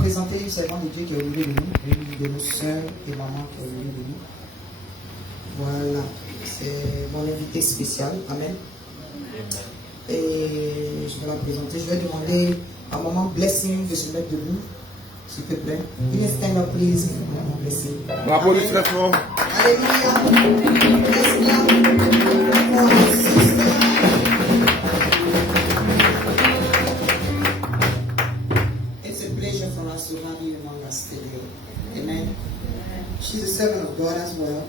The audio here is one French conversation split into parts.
présenter le servant de Dieu qui est au milieu de nous, une de nos soeurs et maman qui est au milieu de nous. Voilà, c'est mon invité spécial. Amen. Et je vais la présenter. Je vais demander à maman Blessing de se mettre debout, s'il te plaît. Can you stand up, please? Maman Blessing. On applaudit très fort. Alléluia. Let's clap for our sister. It's a pleasure for us to have you among us today. Amen. She's a servant of God as well.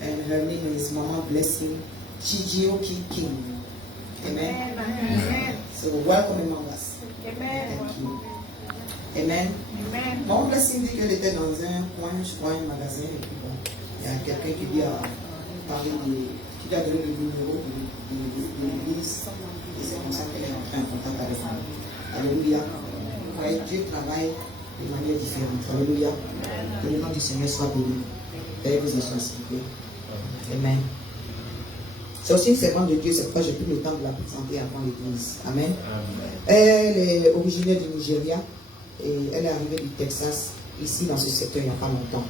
And her name is Mama Blessing Chijioki King. Amen. Amen. So welcome among us. Amen. Thank you. Amen. Amen. Mama Blessing dit qu'elle était dans un coin, je crois, un magasin. Et puis bon, il y a quelqu'un qui lui a parlé qui lui a donné le numéro de l'église. Et c'est comme ça qu'elle est entrée en contact avec nous. Alléluia. Vous voyez, Dieu travaille de manière différente. Alléluia. Que le nom du Seigneur soit béni. Veuillez vous asseoir, s'il vous plaît. Amen. C'est aussi une servante de Dieu, c'est pourquoi j'ai pris le temps de la présenter avant l'église. Amen. Elle est originaire du Nigeria et elle est arrivée du Texas, ici dans ce secteur il n'y a pas longtemps.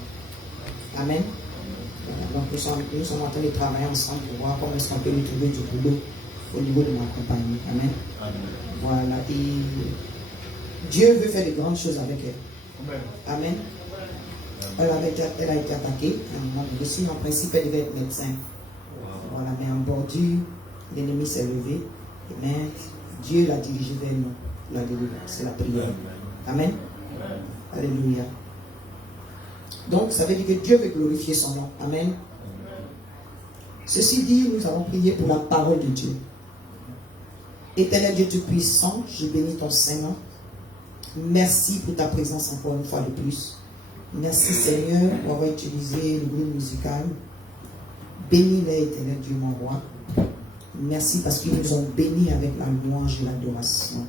Amen. Donc nous sommes en train de travailler ensemble pour voir comment est-ce qu'on peut lui trouver du boulot au niveau de ma compagnie. Amen. Voilà. Et Dieu veut faire de grandes choses avec elle. Amen. Elle a été attaquée à un moment donné. En principe, elle devait être médecin. Voilà, mais en bordure, l'ennemi s'est levé. Mais Dieu l'a dirigé vers nous. Alléluia. C'est la prière. Amen. Alléluia. Donc, ça veut dire que Dieu veut glorifier son nom. Amen. Ceci dit, nous avons prié pour la parole de Dieu. Éternel Dieu Tout-Puissant, je bénis ton Saint-Nom. Merci pour ta présence encore une fois de plus. Merci Seigneur pour avoir utilisé le groupe musical. Bénis-les, éternel Dieu mon roi. Merci parce qu'ils nous ont bénis avec la louange et l'adoration.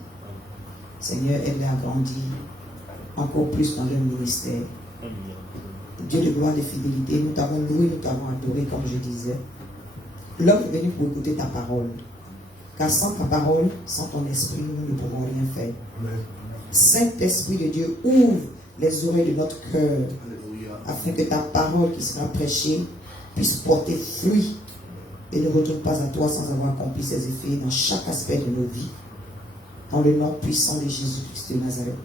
Seigneur, aide-les à grandir encore plus dans leur ministère. Dieu de gloire et de fidélité, nous t'avons loué, nous t'avons adoré, comme je disais. L'homme est venu pour écouter ta parole. Car sans ta parole, sans ton esprit, nous ne pouvons rien faire. Saint-Esprit de Dieu, ouvre les oreilles de notre cœur, afin que ta parole qui sera prêchée puisse porter fruit et ne retourne pas à toi sans avoir accompli ses effets dans chaque aspect de nos vies. Dans le nom puissant de Jésus-Christ de Nazareth.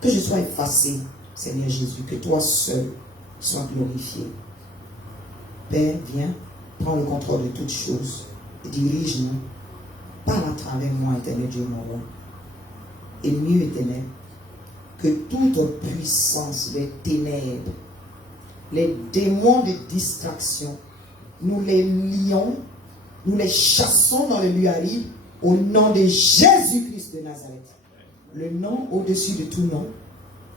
Que je sois effacé, Seigneur Jésus, que toi seul sois glorifié. Père, viens, prends le contrôle de toutes choses et dirige-nous. Parle à travers moi, éternel Dieu mon roi. Et mieux, éternel, que toute puissance des ténèbres, les démons de distraction, nous les lions, nous les chassons dans le lieu aride au nom de Jésus-Christ de Nazareth. Le nom au-dessus de tout nom,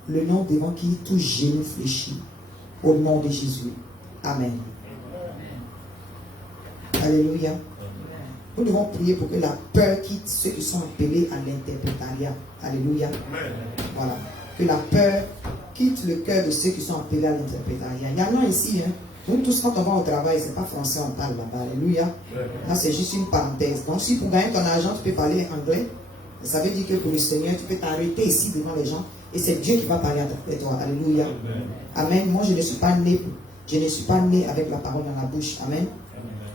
le nom devant qui tout genou fléchit, au nom de Jésus. Amen. Alléluia. Nous devons prier pour que la peur quitte ceux qui sont appelés à l'interprétariat. Alléluia. Voilà. Que la peur quitte le cœur de ceux qui sont appelés à l'interprétariat. Il y en a ici, hein. Nous tous, quand on va au travail, c'est pas français, on parle là-bas. Alléluia. Là, c'est juste une parenthèse. Donc, si pour gagner ton argent, tu peux parler anglais, ça veut dire que pour le Seigneur, tu peux t'arrêter ici devant les gens et c'est Dieu qui va parler à toi. Alléluia. Amen. Moi, je ne suis pas né avec la parole dans la bouche. Amen.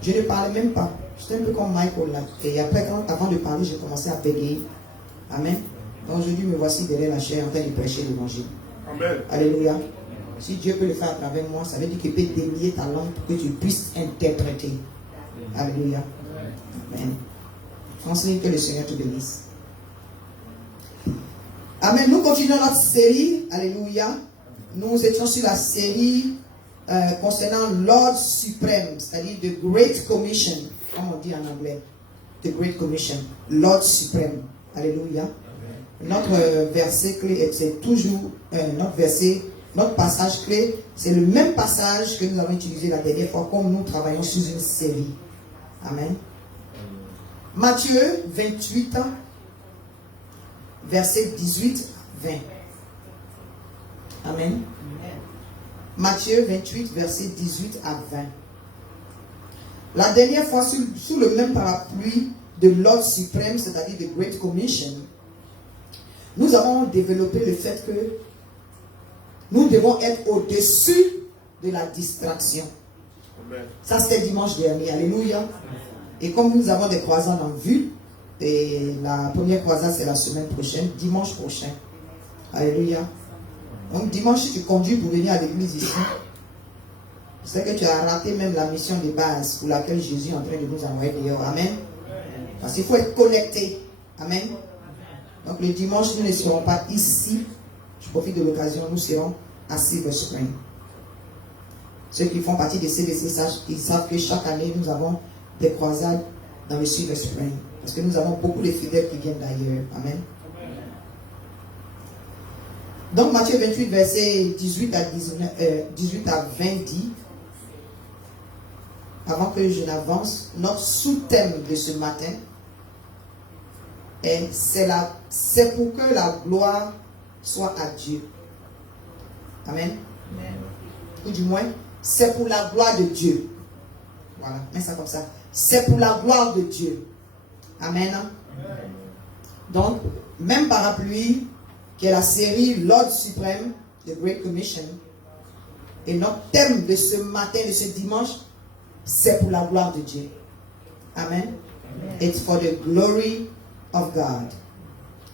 Je ne parlais même pas. J'étais un peu comme Michael là. Et après, avant de parler, j'ai commencé à bégayer. Amen. Donc aujourd'hui, me voici derrière la chair en train de prêcher l'évangile. Amen. Alléluia. Si Dieu peut le faire à travers moi, ça veut dire qu'il peut délier ta langue pour que tu puisses interpréter. Alléluia. Amen. Francine, que le Seigneur te bénisse. Amen. Nous continuons notre série. Alléluia. Nous étions sur la série concernant l'ordre suprême, c'est-à-dire The Great Commission, comme on dit en anglais. The Great Commission. L'ordre suprême. Alléluia. Notre verset clé, c'est toujours notre passage clé, c'est le même passage que nous avons utilisé la dernière fois, comme nous travaillons sur une série. Amen. Matthieu 28, verset 18, 20. Amen. Matthieu 28, verset 18 à 20. La dernière fois, sous le même parapluie de l'ordre suprême, c'est-à-dire the Great Commission, nous avons développé le fait que nous devons être au-dessus de la distraction. Ça, c'était dimanche dernier. Alléluia. Et comme nous avons des croisades en vue, et la première croisade, c'est la semaine prochaine, dimanche prochain. Alléluia. Donc, dimanche, si tu conduis pour venir à l'église ici, c'est que tu as raté même la mission de base pour laquelle Jésus est en train de nous envoyer dehors. Amen. Parce qu'il faut être connecté. Amen. Donc, le dimanche, nous ne serons pas ici. Je profite de l'occasion, nous serons à Silver Spring. Ceux qui font partie de CDC, ils savent que chaque année, nous avons des croisades dans le Silver Spring. Parce que nous avons beaucoup de fidèles qui viennent d'ailleurs. Amen. Donc, Matthieu 28, verset 18 à 20 dit, avant que je n'avance, notre sous-thème de ce matin est c'est pour que la gloire soit à Dieu. Amen. Amen. Ou du moins, c'est pour la gloire de Dieu. Voilà, mets ça comme ça. C'est pour la gloire de Dieu. Amen. Amen. Donc, même parapluie, qui est la série L'Ordre suprême, The Great Commission, et notre thème de ce matin, de ce dimanche, c'est pour la gloire de Dieu. Amen. Amen. It's for the glory of God.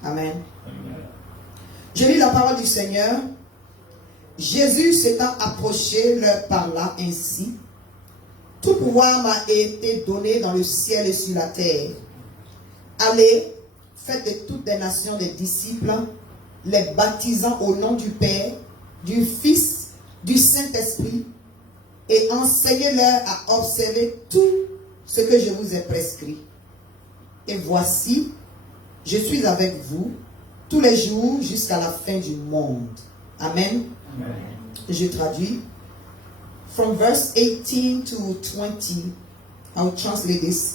Amen. Amen. Je lis la parole du Seigneur. Jésus s'étant approché leur parla ainsi. Tout pouvoir m'a été donné dans le ciel et sur la terre. Allez, faites de toutes les nations des disciples, les baptisant au nom du Père, du Fils, du Saint-Esprit, et enseignez-leur à observer tout ce que je vous ai prescrit. Et voici, je suis avec vous tous les jours jusqu'à la fin du monde. Amen. Amen. Je traduis. From verse 18 to 20, I'll translate this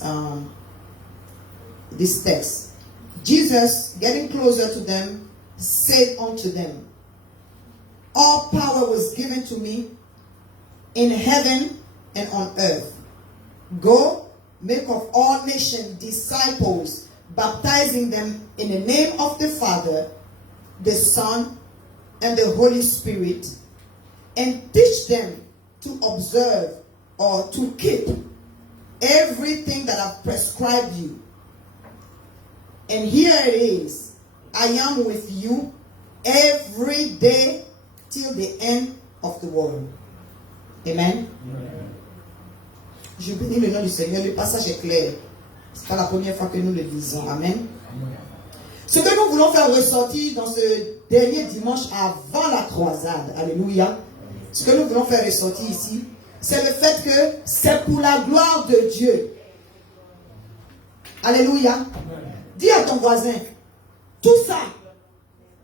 text. Jesus, getting closer to them, said unto them, all power was given to me in heaven and on earth. Go, make of all nations disciples, baptizing them in the name of the Father, the Son, and the Holy Spirit, and teach them to observe or to keep everything that I've prescribed you. And here it is. I am with you every day till the end of the world. Amen. Amen. Je bénis le nom du Seigneur. Le passage est clair. C'est pas la première fois que nous le lisons. Amen. Amen. Ce que nous voulons faire ressortir dans ce dernier dimanche avant la croisade, alléluia, ce que nous voulons faire ressortir ici, c'est le fait que c'est pour la gloire de Dieu. Alléluia. Amen. Dis à ton voisin, tout ça,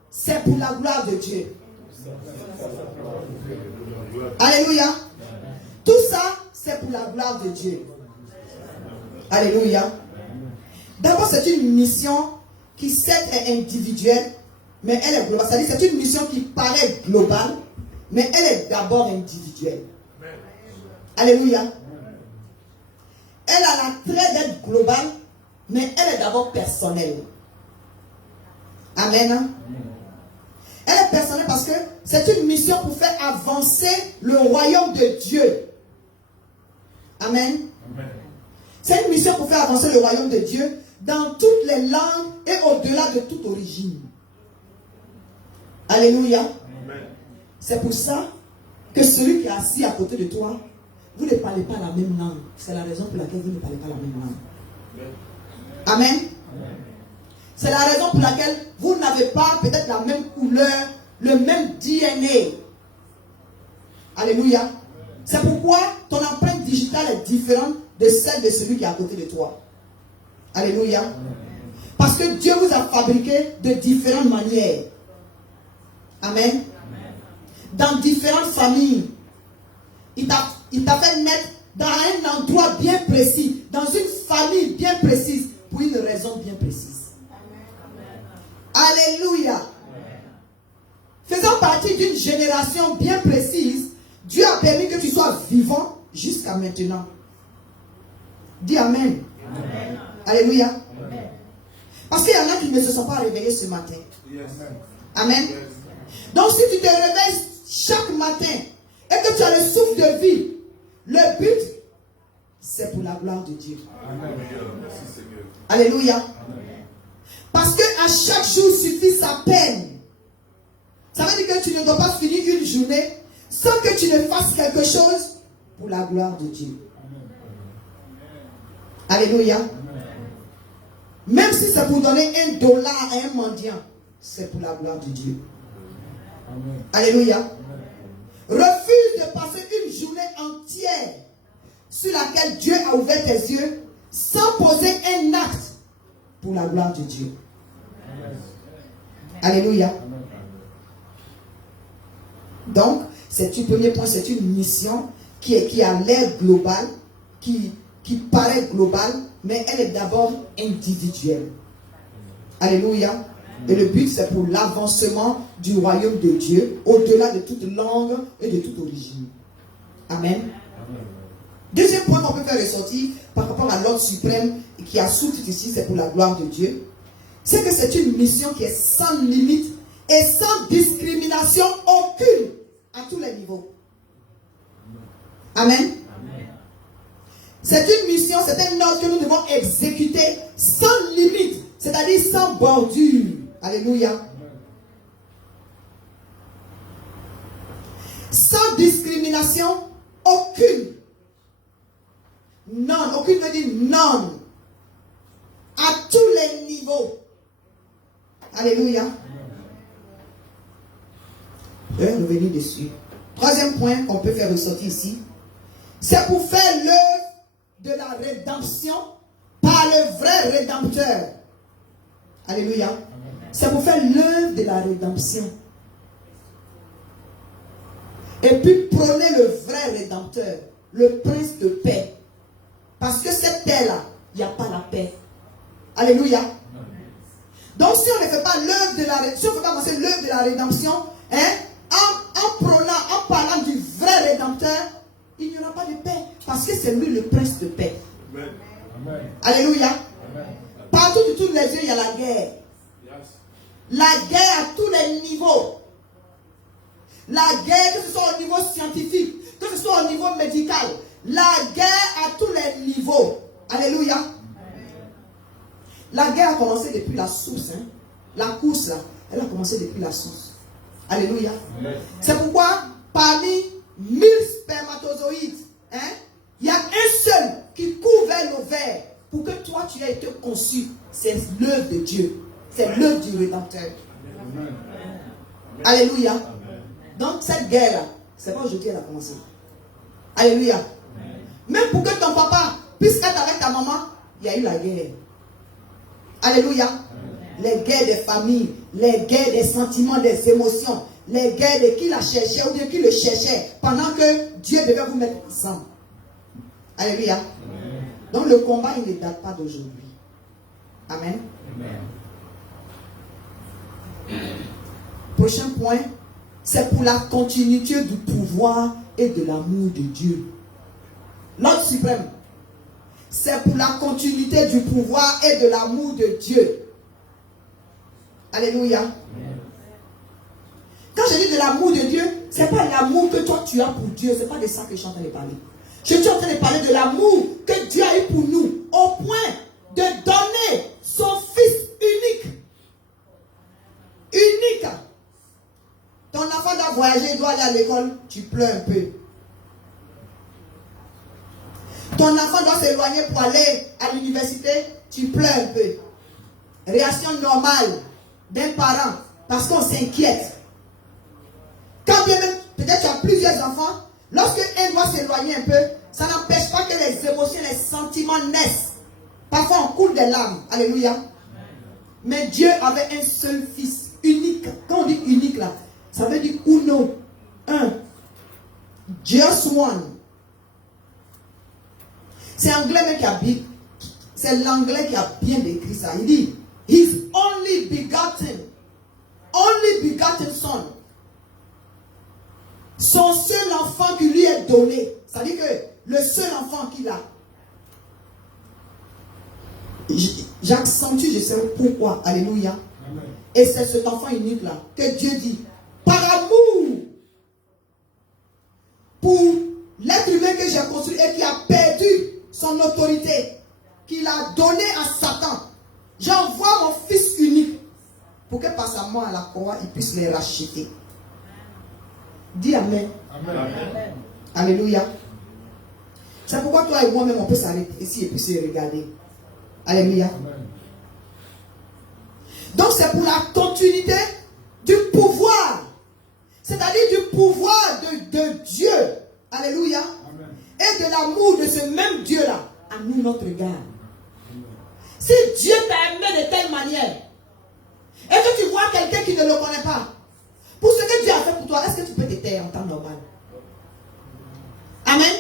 c'est pour la gloire de Dieu. Alléluia. Tout ça, c'est pour la gloire de Dieu. Alléluia. D'abord, c'est une mission qui certes est individuelle, mais elle est globale. C'est-à-dire c'est une mission qui paraît globale, mais elle est d'abord individuelle. Alléluia. Elle a l'attrait d'être globale, mais elle est d'abord personnelle. Amen. Elle est personnelle parce que c'est une mission pour faire avancer le royaume de Dieu. Amen. Amen. C'est une mission pour faire avancer le royaume de Dieu dans toutes les langues et au-delà de toute origine. Alléluia. Amen. C'est pour ça que celui qui est assis à côté de toi, vous ne parlez pas la même langue. C'est la raison pour laquelle vous ne parlez pas la même langue. Amen. Amen. C'est la raison pour laquelle vous n'avez pas peut-être la même couleur, le même DNA. Alléluia. C'est pourquoi ton empreinte digitale est différente de celle de celui qui est à côté de toi. Alléluia. Parce que Dieu vous a fabriqué de différentes manières. Amen. Dans différentes familles. Il t'a fait naître dans un endroit bien précis, dans une famille bien précise, pour une raison bien précise. Alléluia. Faisant partie d'une génération bien précise, Dieu a permis que tu sois vivant jusqu'à maintenant. Dis Amen. Amen. Alléluia. Amen. Parce qu'il y en a qui ne se sont pas réveillés ce matin. Yes. Amen. Yes. Donc si tu te réveilles chaque matin et que tu as le souffle de vie, le but, c'est pour la gloire de Dieu. Amen. Merci Seigneur. Alléluia. Amen. Parce que à chaque jour suffit sa peine. Ça veut dire que tu ne dois pas finir une journée sans que tu ne fasses quelque chose pour la gloire de Dieu. Alléluia. Même si c'est pour donner $1 à un mendiant, c'est pour la gloire de Dieu. Alléluia. Refuse de passer une journée entière sur laquelle Dieu a ouvert tes yeux sans poser un acte pour la gloire de Dieu. Alléluia. Donc, c'est un premier point, c'est une mission qui a l'air globale, qui paraît globale, mais elle est d'abord individuelle. Alléluia. Et le but, c'est pour l'avancement du royaume de Dieu, au-delà de toute langue et de toute origine. Amen. Deuxième point qu'on peut faire ressortir par rapport à l'ordre suprême qui a sous-titre ici, c'est pour la gloire de Dieu. C'est que c'est une mission qui est sans limite et sans discrimination aucune à tous les niveaux. Amen. C'est une mission, c'est un ordre que nous devons exécuter sans limite, c'est-à-dire sans bordure. Alléluia. Sans discrimination aucune. Non, aucune veut dire non. À tous les niveaux. Alléluia. Je vais revenir dessus. Troisième point qu'on peut faire ressortir ici. C'est pour faire l'œuvre de la rédemption par le vrai rédempteur. Alléluia. C'est pour faire l'œuvre de la rédemption. Et puis prôner le vrai rédempteur, le prince de paix. Parce que cette terre-là, il n'y a pas la paix. Alléluia. Donc si on ne fait pas l'œuvre de la rédemption, si on ne fait pas avancer l'œuvre de la rédemption, en prônant, en parlant du vrai rédempteur, il n'y aura pas de paix. Parce que c'est lui le prince de paix. Amen. Alléluia. Amen. Partout de tous les yeux, il y a la guerre. Yes. La guerre à tous les niveaux. La guerre, que ce soit au niveau scientifique, que ce soit au niveau médical. La guerre à tous les niveaux. Alléluia. La guerre a commencé depuis la source. La course, là, elle a commencé depuis la source. Alléluia. C'est pourquoi, parmi 1000 spermatozoïdes, il y a un seul qui couvre l'ovaire pour que toi, tu aies été conçu. C'est l'œuvre de Dieu. C'est l'œuvre du Rédempteur. Amen. Alléluia. Amen. Donc, cette guerre-là, c'est pas aujourd'hui qu'elle a commencé. Alléluia. Même pour que ton papa puisse être avec ta maman, il y a eu la guerre. Alléluia. Les guerres des familles, les guerres des sentiments, des émotions, les guerres de qui la cherchait ou de qui le cherchait pendant que Dieu devait vous mettre ensemble. Alléluia. Donc le combat, il ne date pas d'aujourd'hui. Amen. Prochain point, c'est pour la continuité du pouvoir et de l'amour de Dieu. L'ordre suprême, c'est pour la continuité du pouvoir et de l'amour de Dieu. Alléluia. Quand je dis de l'amour de Dieu, ce n'est pas l'amour que toi tu as pour Dieu. Ce n'est pas de ça que je suis en train de parler. Je suis en train de parler de l'amour que Dieu a eu pour nous, au point de donner son Fils unique. Unique. Ton enfant doit voyager, il doit aller à l'école, tu pleures un peu. Ton enfant doit s'éloigner pour aller à l'université, tu pleures un peu. Réaction normale d'un parent, parce qu'on s'inquiète. Quand bien même, peut-être tu as plusieurs enfants, lorsque un doit s'éloigner un peu, ça n'empêche pas que les émotions, les sentiments naissent. Parfois on coule des larmes. Alléluia. Mais Dieu avait un seul fils, unique. Quand on dit unique là, ça veut dire uno, un. Just one. C'est l'anglais qui a bien décrit ça. Il dit, His only begotten son. Son seul enfant qui lui est donné. C'est-à-dire que le seul enfant qu'il a. J'accentue, je sais pourquoi. Alléluia. Amen. Et c'est cet enfant unique là que Dieu dit, par amour pour l'être humain que j'ai construit et qui a perdu son autorité, qu'il a donné à Satan, j'envoie mon fils unique pour que par sa mort à la croix, il puisse les racheter. Dis Amen. Amen. Amen. Alléluia. C'est pourquoi toi et moi-même, on peut s'arrêter ici et puis se regarder. Alléluia. Amen. Donc c'est pour la continuité du pouvoir. C'est-à-dire du pouvoir de Dieu. Alléluia. Amen. Et de l'amour de ce même Dieu-là à nous, notre regard. Si Dieu t'a aimé de telle manière et que tu vois quelqu'un qui ne le connaît pas, pour ce que Dieu a fait pour toi, est-ce que tu peux te taire en temps normal? Amen.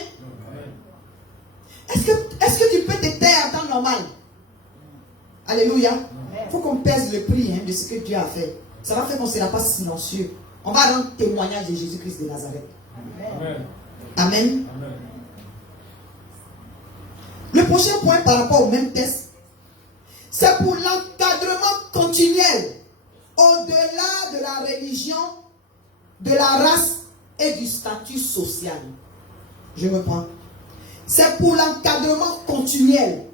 Est-ce que tu peux te taire en temps normal? Alléluia. Il faut qu'on pèse le prix de ce que Dieu a fait. Ça va faire qu'on ne sera pas silencieux. On va rendre témoignage de Jésus-Christ de Nazareth. Amen. Amen. Amen. Le prochain point par rapport au même texte, c'est pour l'encadrement continuel au-delà de la religion, de la race et du statut social. Je me prends. C'est pour l'encadrement continuel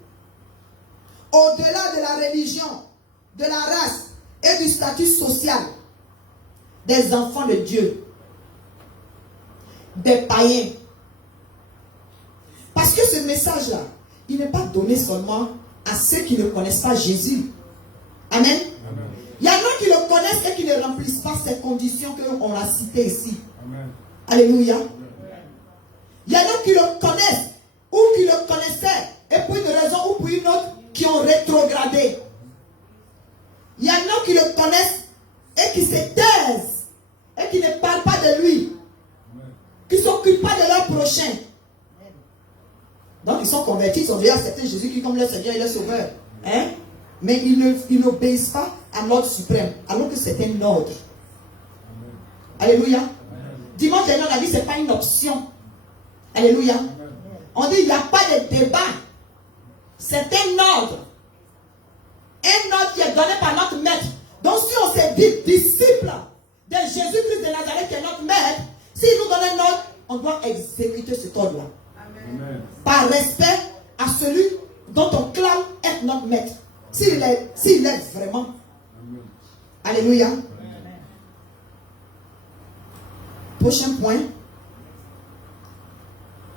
au-delà de la religion, de la race et du statut social des enfants de Dieu, des païens. Parce que ce message-là, il n'est pas donné seulement à ceux qui ne connaissent pas Jésus. Amen. Amen. Il y en a qui le connaissent et qui ne remplissent pas ces conditions qu'on a citées ici. Amen. Alléluia. Il y en a qui le connaissent ou qui le connaissaient et pour une raison ou pour une autre qui ont rétrogradé. Il y en a qui le connaissent et qui se taisent et qui ne parlent pas de lui, qui ne s'occupent pas de leur prochain. Donc ils sont convertis, ils ont déjà accepté Jésus-Christ comme leur Seigneur et leur Sauveur. Hein? Mais ils n'obéissent pas à l'ordre suprême, alors que c'est un ordre. Alléluia. Dimanche dernier, on a dit que ce n'est pas une option. Alléluia. On dit il n'y a pas de débat. C'est un ordre. Un ordre qui est donné par notre maître. Donc si on se dit disciple de Jésus-Christ de Nazareth qui est notre maître, s'il nous donne un ordre, on doit exécuter cet ordre-là. Amen. Par respect à celui dont on clame être notre maître. S'il est vraiment. Amen. Alléluia. Prochain point.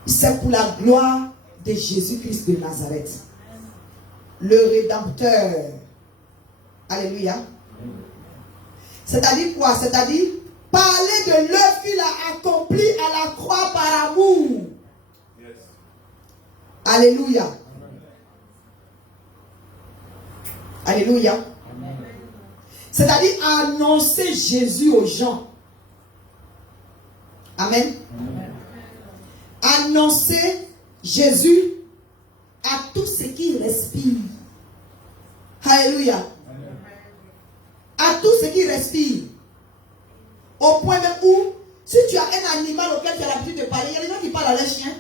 C'est pour la gloire de Jésus-Christ de Nazareth. Le Rédempteur. Alléluia. C'est-à-dire quoi? C'est-à-dire parler de l'œuvre qu'il a accomplie à la croix par amour. Yes. Alléluia. Alléluia. Amen. C'est-à-dire annoncer Jésus aux gens. Amen. Amen. Annoncer Jésus à tout ce qui respire. Alléluia. Amen. À tout ce qui respire. Au point même où, si tu as un animal auquel tu as l'habitude de parler, il y a des gens qui parlent à leurs chiens.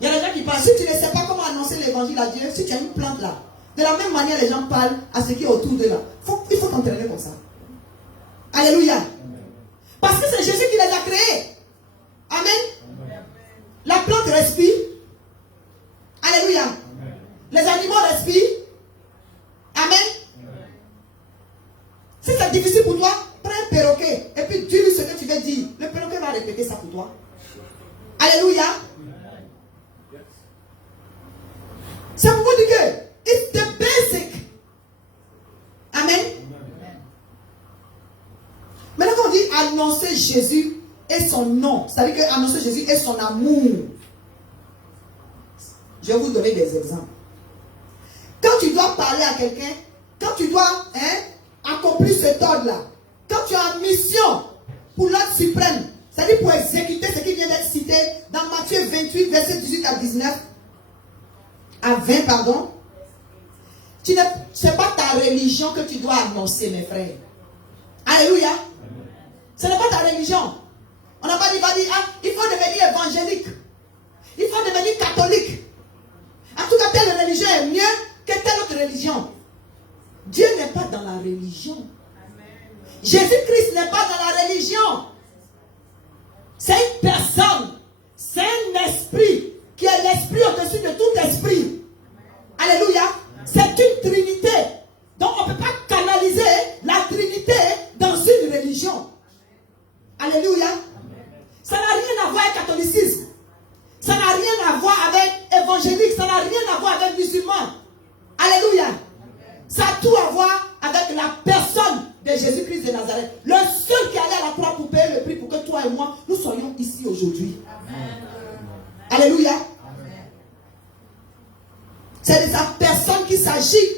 Il y a des gens qui parlent. Si tu ne sais pas comment annoncer l'évangile à Dieu, si tu as une plante là, de la même manière les gens parlent à ce qui est autour de là. Il faut t'entraîner comme ça. Alléluia. Parce que c'est Jésus qui les a créés. Amen. La plante respire. Alléluia. Amen. Les animaux respirent. Amen. Si c'est difficile pour toi, prends un perroquet et puis dis-lui ce que tu veux dire. Le perroquet va répéter ça pour toi. Alléluia. C'est pour vous dire que it's the basic. Amen. Maintenant, quand on dit annoncer Jésus et son nom, c'est-à-dire que annoncer Jésus et son amour. Je vais vous donner des exemples. Quand tu dois parler à quelqu'un, quand tu dois accomplir cet ordre-là, quand tu as une mission pour l'ordre suprême, c'est-à-dire pour exécuter ce qui vient d'être cité dans Matthieu 28, verset 18 à 19, à 20, pardon, ce n'est pas ta religion que tu dois annoncer, mes frères. Alléluia. Ce n'est pas ta religion. On n'a pas dit, il faut devenir évangélique. Il faut devenir catholique. En tout cas, telle religion est mieux que telle autre notre religion. Dieu n'est pas dans la religion. Jésus-Christ n'est pas dans la religion. C'est une personne. C'est un esprit qui est l'esprit au-dessus de tout esprit. Alléluia. C'est une trinité. Donc on ne peut pas canaliser la trinité dans une religion. Alléluia. Ça n'a rien à voir avec catholicisme. Ça n'a rien à voir avec évangélique. Ça n'a rien à voir avec musulman. Alléluia. Ça a tout à voir avec la personne de Jésus-Christ de Nazareth. Le seul qui allait à la croix pour payer le prix pour que toi et moi, nous soyons ici aujourd'hui. Alléluia. C'est de sa personne qu'il s'agit.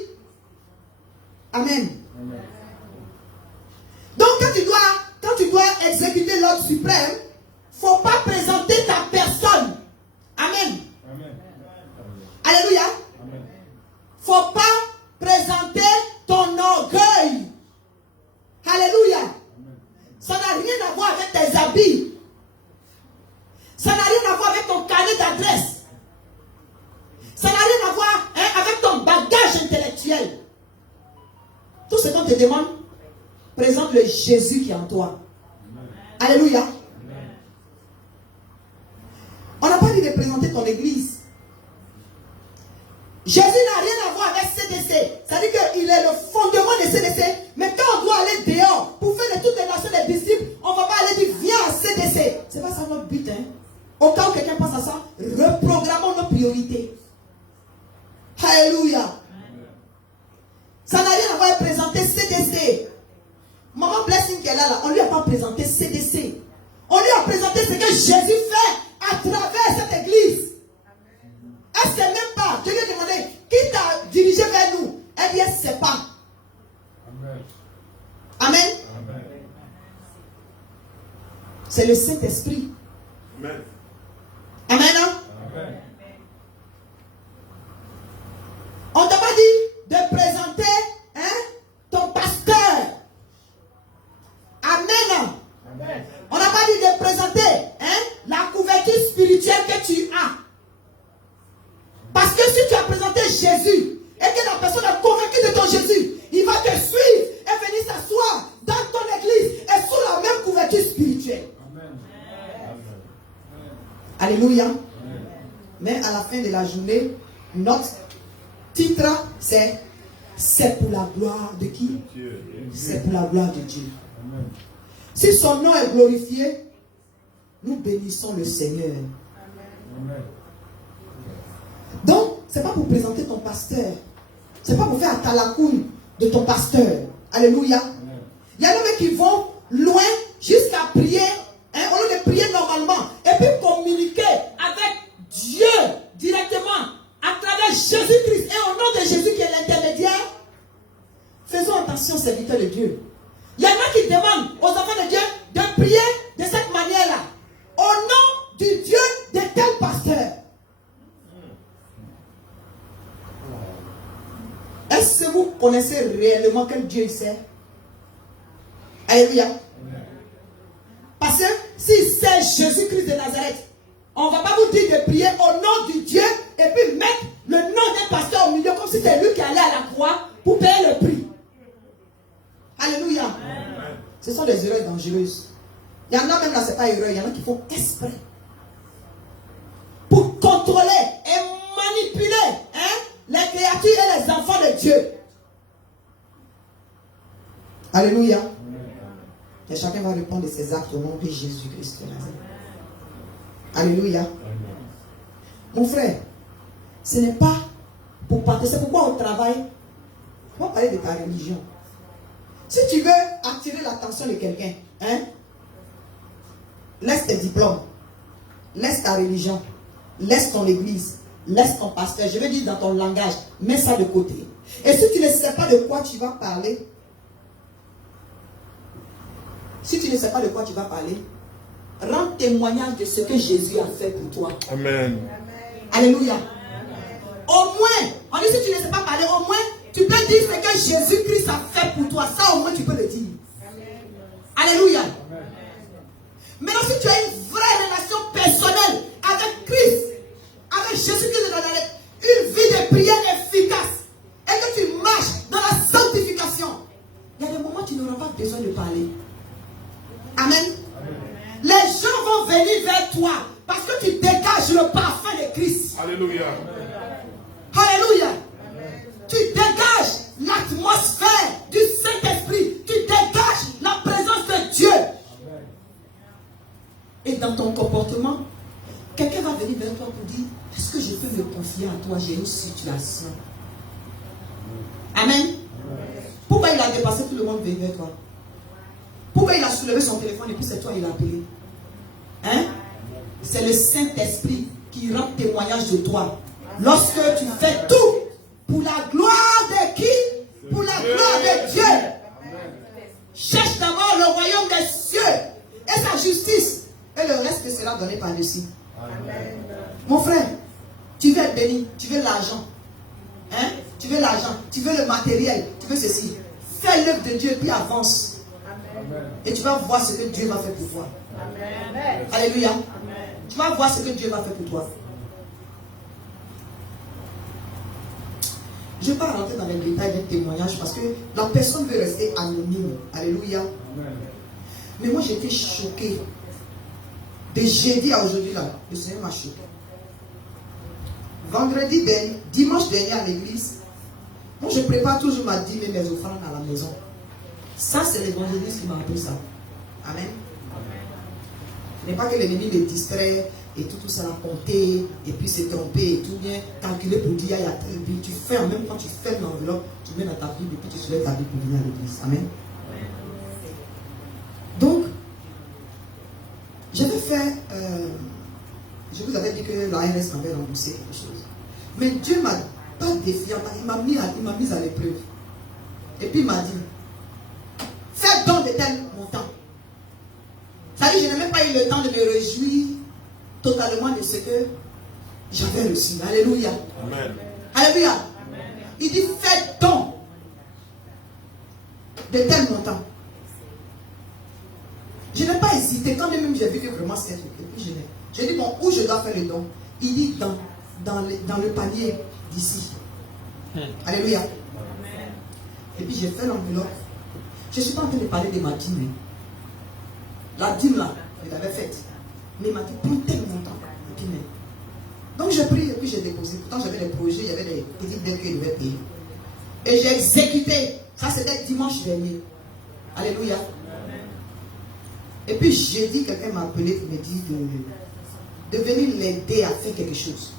Amen. Donc quand tu dois exécuter l'ordre suprême, il ne faut pas présenter ta personne. Amen. Alléluia. Il ne faut pas présenter ton orgueil. Alléluia. Ça n'a rien à voir avec tes habits. Ça n'a rien à voir avec ton carnet d'adresse. Ça n'a rien à voir avec ton bagage intellectuel. Tout ce qu'on te demande, présente le Jésus qui est en toi. Alléluia. On n'a pas dit de présenter ton église. Jésus n'a rien à voir avec CDC. C'est-à-dire qu'il est le fondement de CDC. Mais quand on doit aller dehors pour faire de toutes les nations des disciples, on ne va pas aller dire viens à CDC. Ce n'est pas ça notre but. Au cas où quelqu'un pense à ça, reprogrammons nos priorités. Alléluia. Ça n'a rien à voir avec présenter CDC. Maman Blessing qui est là, on ne lui a pas présenté CDC. On lui a présenté ce que Jésus fait à travers cette église. Elle ne sait même pas. Je lui ai demandé qui t'a dirigé vers nous. Elle dit elle ne sait pas. Amen. Amen. Amen. C'est le Saint-Esprit. Amen. Amen. Amen. On ne t'a pas dit de présenter ton pasteur. Amen. Amen. On n'a pas dit de présenter la couverture spirituelle que tu as. Parce que si tu as présenté Jésus et que la personne est convaincue de ton Jésus, il va te suivre et venir s'asseoir dans ton église et sous la même couverture spirituelle. Amen. Alléluia. Amen. Mais à la fin de la journée, notre titre, c'est pour la gloire de qui? C'est pour la gloire de Dieu. Amen. Si son nom est glorifié, nous bénissons le Seigneur. Amen. Donc, ce n'est pas pour présenter ton pasteur. Ce n'est pas pour faire un talakoun de ton pasteur. Alléluia. Amen. Il y a des mecs qui vont loin jusqu'à prier, au lieu de prier normalement, et puis communiquer avec Dieu directement à travers Jésus-Christ et au nom de Jésus qui est l'intermédiaire. Faisons attention, serviteurs de Dieu. Il y en a qui demandent aux enfants de Dieu de prier de cette manière-là. Au nom du Dieu de tel pasteur. Est-ce que vous connaissez réellement quel Dieu il sert? Alléluia. Parce que si c'est Jésus-Christ de Nazareth, on ne va pas vous dire de prier au nom du Dieu et puis mettre le nom d'un pasteur au milieu comme si c'était lui qui allait à la croix pour payer le prix. Alléluia. Amen. Ce sont des erreurs dangereuses. Il y en a même là, ce n'est pas erreur, il y en a qui font exprès. Pour contrôler et manipuler les créatures et les enfants de Dieu. Alléluia. Amen. Et chacun va répondre de ses actes au nom de Jésus-Christ de Nazareth. Alléluia. Amen. Mon frère, ce n'est pas pour parler. C'est pourquoi au travail, on va parler de ta religion. Si tu veux attirer l'attention de quelqu'un, laisse tes diplômes, laisse ta religion, laisse ton église, laisse ton pasteur. Je veux dire dans ton langage, mets ça de côté. Et si tu ne sais pas de quoi tu vas parler, rends témoignage de ce que Jésus a fait pour toi. Amen. Alléluia. Amen. Au moins, on dit si tu ne sais pas parler, au moins, tu peux dire ce que Jésus-Christ a fait pour toi. Ça, au moins, tu peux le dire. Amen. Alléluia. Amen. Maintenant, si tu as une vraie relation personnelle avec Christ, avec Jésus-Christ de Nazareth, une vie de prière efficace, et que venir vers toi parce que tu dégages le parfum de Christ. Alléluia. Alléluia. Tu dégages l'atmosphère du Saint-Esprit. Tu dégages la présence de Dieu. Et dans ton comportement, quelqu'un va venir vers toi pour dire, est-ce que je peux me confier à toi? J'ai une situation. Amen. Pourquoi il a dépassé tout le monde vers toi? Pourquoi il a soulevé son téléphone et puis c'est toi il a appelé? Hein? C'est le Saint-Esprit qui rend témoignage de toi. Lorsque tu fais tout pour la gloire de qui? Pour la gloire de Dieu. Cherche d'abord le royaume des cieux et sa justice. Et le reste que sera donné par-dessus. Mon frère, tu veux être béni, tu veux l'argent. Hein? Tu veux l'argent, tu veux le matériel, tu veux ceci. Fais l'œuvre de Dieu puis avance. Et tu vas voir ce que Dieu va faire pour toi. Alléluia. Tu vas voir ce que Dieu va faire pour toi. Je ne vais pas rentrer dans les détails des témoignages parce que la personne veut rester anonyme. Alléluia. Mais moi j'étais choqué. De jeudi à aujourd'hui là, le Seigneur m'a choqué. Vendredi dernier, dimanche dernier à l'église, moi je prépare toujours ma dîme et mes offrandes à la maison. Ça c'est l'évangéliste qui m'a appris ça. Amen. Ce n'est pas que l'ennemi me distrait et tout ça, la compter et puis se tromper et tout bien calculer pour dire il y a tel but. Tu fais en même temps, tu fais l'enveloppe, tu mets dans ta Bible et puis tu soulèves ta Bible pour venir à l'église. Amen. Donc, j'avais fait, je vous avais dit que l'ARS m'avait remboursé quelque chose. Mais Dieu m'a pas défié, il m'a mis à l'épreuve. Et puis il m'a dit, fais don de tel montant. C'est-à-dire, je n'ai même pas eu le temps de me réjouir totalement de ce que j'avais reçu. Alléluia. Amen. Alléluia. Amen. Il dit, fais don de tel montant. Je n'ai pas hésité, quand même j'ai vu que vraiment c'était un truc. Et puis j'ai dit, bon, où je dois faire le don? Il dit, dans le panier d'ici. Alléluia. Amen. Et puis j'ai fait l'enveloppe. Je ne suis pas en train de parler de ma dîme. La dîme là, je l'avais faite. Mais il m'a dit, prends tel montant. Et puis, donc j'ai pris et puis j'ai déposé. Pourtant j'avais des projets, il y avait des petites dettes que je devais payer. Et j'ai exécuté. Ça c'était dimanche dernier. Alléluia. Et puis jeudi, quelqu'un m'a appelé pour me dire de venir l'aider à faire quelque chose.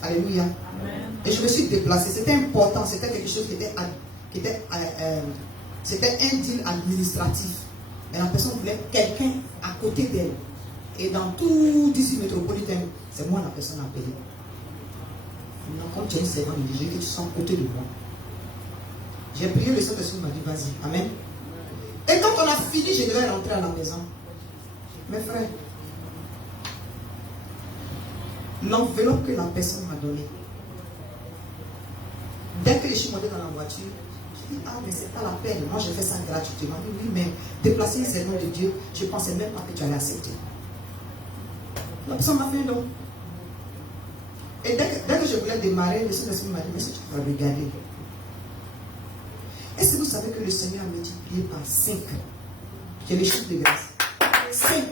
Alléluia. Amen. Et je me suis déplacé. C'était important. C'était quelque chose c'était un deal administratif. Et la personne voulait quelqu'un à côté d'elle. Et dans tout d'ici métropolitain, c'est moi la personne appelée. Maintenant, quand tu es une servante, je dis que tu sois à côté de moi. J'ai prié, le Saint-Esprit m'a dit, vas-y. Amen. Et quand on a fini, je devais rentrer à la maison. Mes frères, l'enveloppe que la personne m'a donnée, dès que je suis montée dans la voiture, je dis, ah mais c'est pas la peine, moi j'ai fait ça gratuitement. Oui, mais déplacer un serment de Dieu, je ne pensais même pas que tu allais accepter. La personne m'a fait un don. Et dès que je voulais démarrer, le Saint-Esprit m'a dit, mais si tu vas regarder. Est-ce que vous savez que le Seigneur a multiplié par 5? J'ai les chiffres de grâce. 5.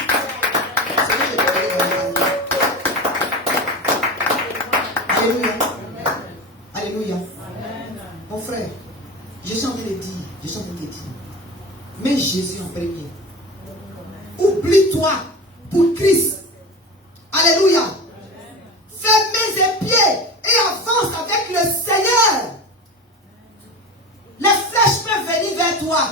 Alléluia. Alléluia. Mon frère, je suis en train de dire, mets Jésus en premier. Oublie-toi pour Christ. Alléluia. Fais mains et pieds et avance avec le Seigneur. Les flèches peuvent venir vers toi.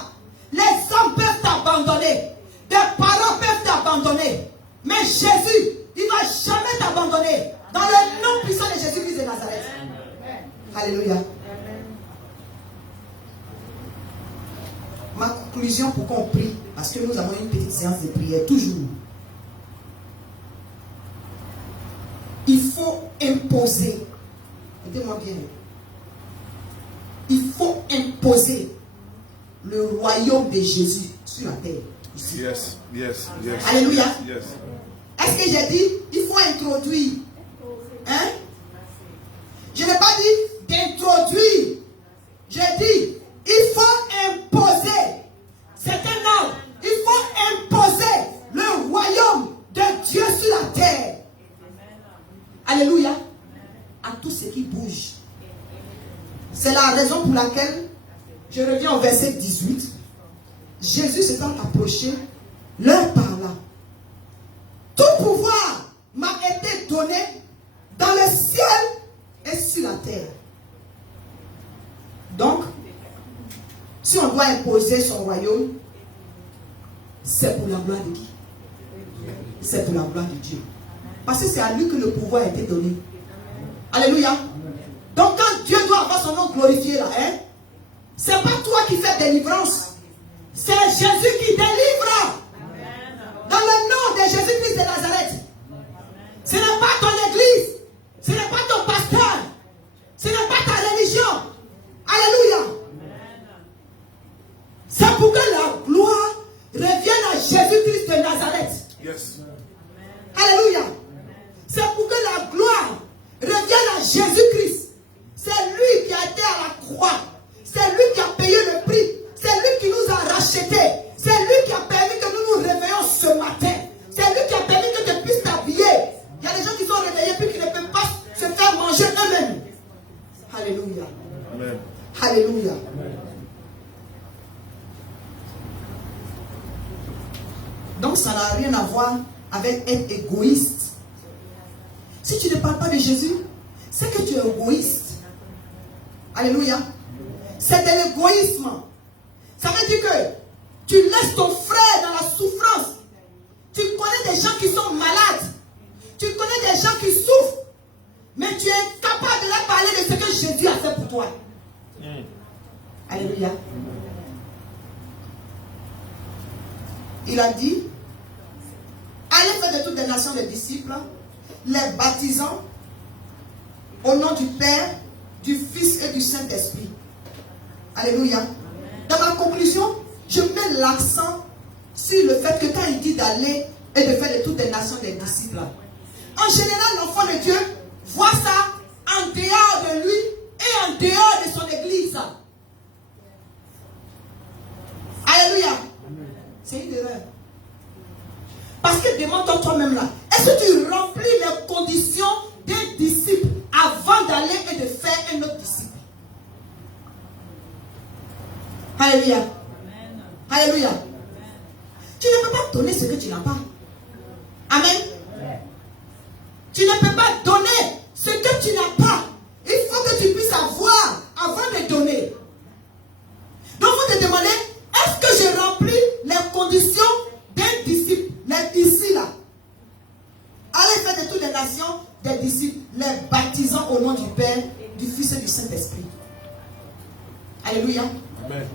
Les hommes peuvent t'abandonner. Tes parents peuvent t'abandonner. Mais Jésus, il ne va jamais t'abandonner. Dans le nom puissant de Jésus-Christ de Nazareth. Alléluia. Ma conclusion pour qu'on prie, parce que nous avons une petite séance de prière, toujours. Il faut imposer. Écoutez-moi bien. Il faut imposer le royaume de Jésus sur la terre. Ici. Yes, yes, yes. Alléluia. Yes. Est-ce que j'ai dit, il faut introduire? Hein? Je n'ai pas dit d'introduire. J'ai dit, il faut imposer. C'est un ordre. Il faut imposer le royaume C'est la raison pour laquelle, je reviens au verset 18, Jésus s'étant approché, leur parla. Tout pouvoir m'a été donné dans le ciel et sur la terre. Donc, si on doit imposer son royaume, c'est pour la gloire de qui? C'est pour la gloire de Dieu. Parce que c'est à lui que le pouvoir a été donné. Alléluia. Donc quand Dieu doit avoir son nom glorifié là, hein, c'est pas toi qui fais délivrance. C'est Jésus qui délivre. Dans le nom de Jésus-Christ de Nazareth. Ce n'est pas ton église. Ce n'est pas ton pasteur. Ce n'est pas ta religion. Alléluia. C'est pour que la gloire revienne à Jésus-Christ de Nazareth. Yes. Alléluia. C'est pour que la gloire revienne à Jésus-Christ. C'est lui qui a été à la croix. C'est lui qui a payé le prix. C'est lui qui nous a rachetés. C'est lui qui a permis que nous nous réveillons ce matin. C'est lui qui a permis que tu puisses t'habiller. Il y a des gens qui sont réveillés puis qui ne peuvent pas se faire manger eux-mêmes. Alléluia. Amen. Alléluia. Donc ça n'a rien à voir avec être égoïste. Si tu ne parles pas de Jésus, c'est que tu es égoïste. Alléluia. C'est de l'égoïsme. Ça veut dire que tu laisses ton frère dans la souffrance. Tu connais des gens qui sont malades. Tu connais des gens qui souffrent. Mais tu es capable de leur parler de ce que Jésus a fait pour toi. Alléluia. Il a dit, allez faire de toutes les nations des disciples, les baptisant au nom du Père, du Fils et du Saint-Esprit. Alléluia. Dans ma conclusion, je mets l'accent sur le fait que quand il dit d'aller et de faire de toutes les nations des disciples, en général, l'enfant de Dieu voit ça en dehors de lui et en dehors de son église. Alléluia. C'est une erreur. Parce que demande-toi toi-même là, est-ce que tu remplis les conditions d'un disciple avant d'aller et de faire un autre disciple? Alléluia. Amen. Alléluia. Amen. Tu ne peux pas donner ce que tu n'as pas. Amen. Amen. Tu ne peux pas donner ce que tu n'as pas. Il faut que tu puisses avoir avant de donner. Donc il faut te demander, est-ce que je remplis les conditions d'un disciple? Les disciples là. Allez faire de toutes les nations des disciples, les baptisant au nom du Père, du Fils et du Saint-Esprit. Alléluia. Amen.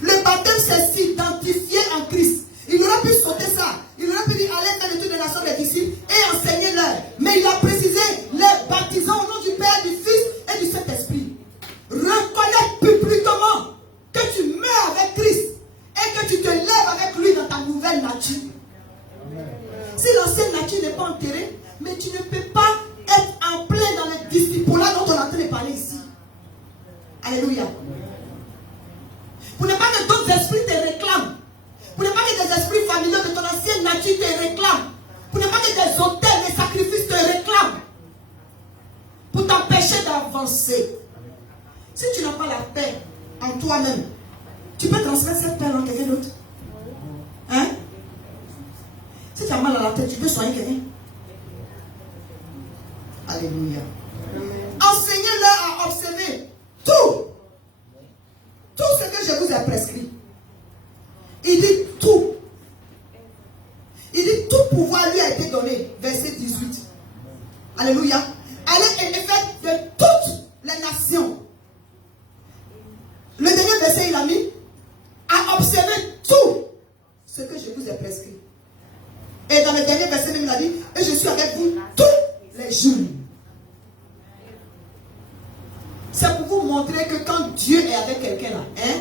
Le baptême, c'est s'identifier en Christ. Il aurait pu sauter ça. Il aurait pu dire, allez faire de toutes les nations des disciples et enseigner-leur. Mais il a précisé, les baptisant au nom du Père, du Fils et du Saint-Esprit. Reconnais publiquement que tu meurs avec Christ et que tu te lèves avec lui dans ta nouvelle nature. Si l'ancienne nature n'est pas enterrée, mais tu ne peux pas être en plein dans le discipulat dont on est en train de parler ici. Alléluia. Pour ne pas que d'autres esprits te réclament. Pour ne pas que des esprits familiaux de ton ancienne nature te réclament. Pour ne pas que des autels, des sacrifices te réclament. Pour t'empêcher d'avancer. Si tu n'as pas la paix en toi-même, tu peux transmettre cette paix à quelqu'un d'autre. Hein? Si tu as mal à la tête, tu peux soigner quelqu'un. Alléluia. Enseignez-leur à observer tout ce que je vous ai prescrit. Il dit tout. Il dit tout pouvoir lui a été donné. Verset 18. Alléluia. Allez et faites de toutes les nations. Le dernier verset, il a mis à observer tout ce que je vous ai prescrit. Et dans le dernier verset, il a dit, et je suis avec vous tous les jours. C'est pour vous montrer que quand Dieu est avec quelqu'un là, hein,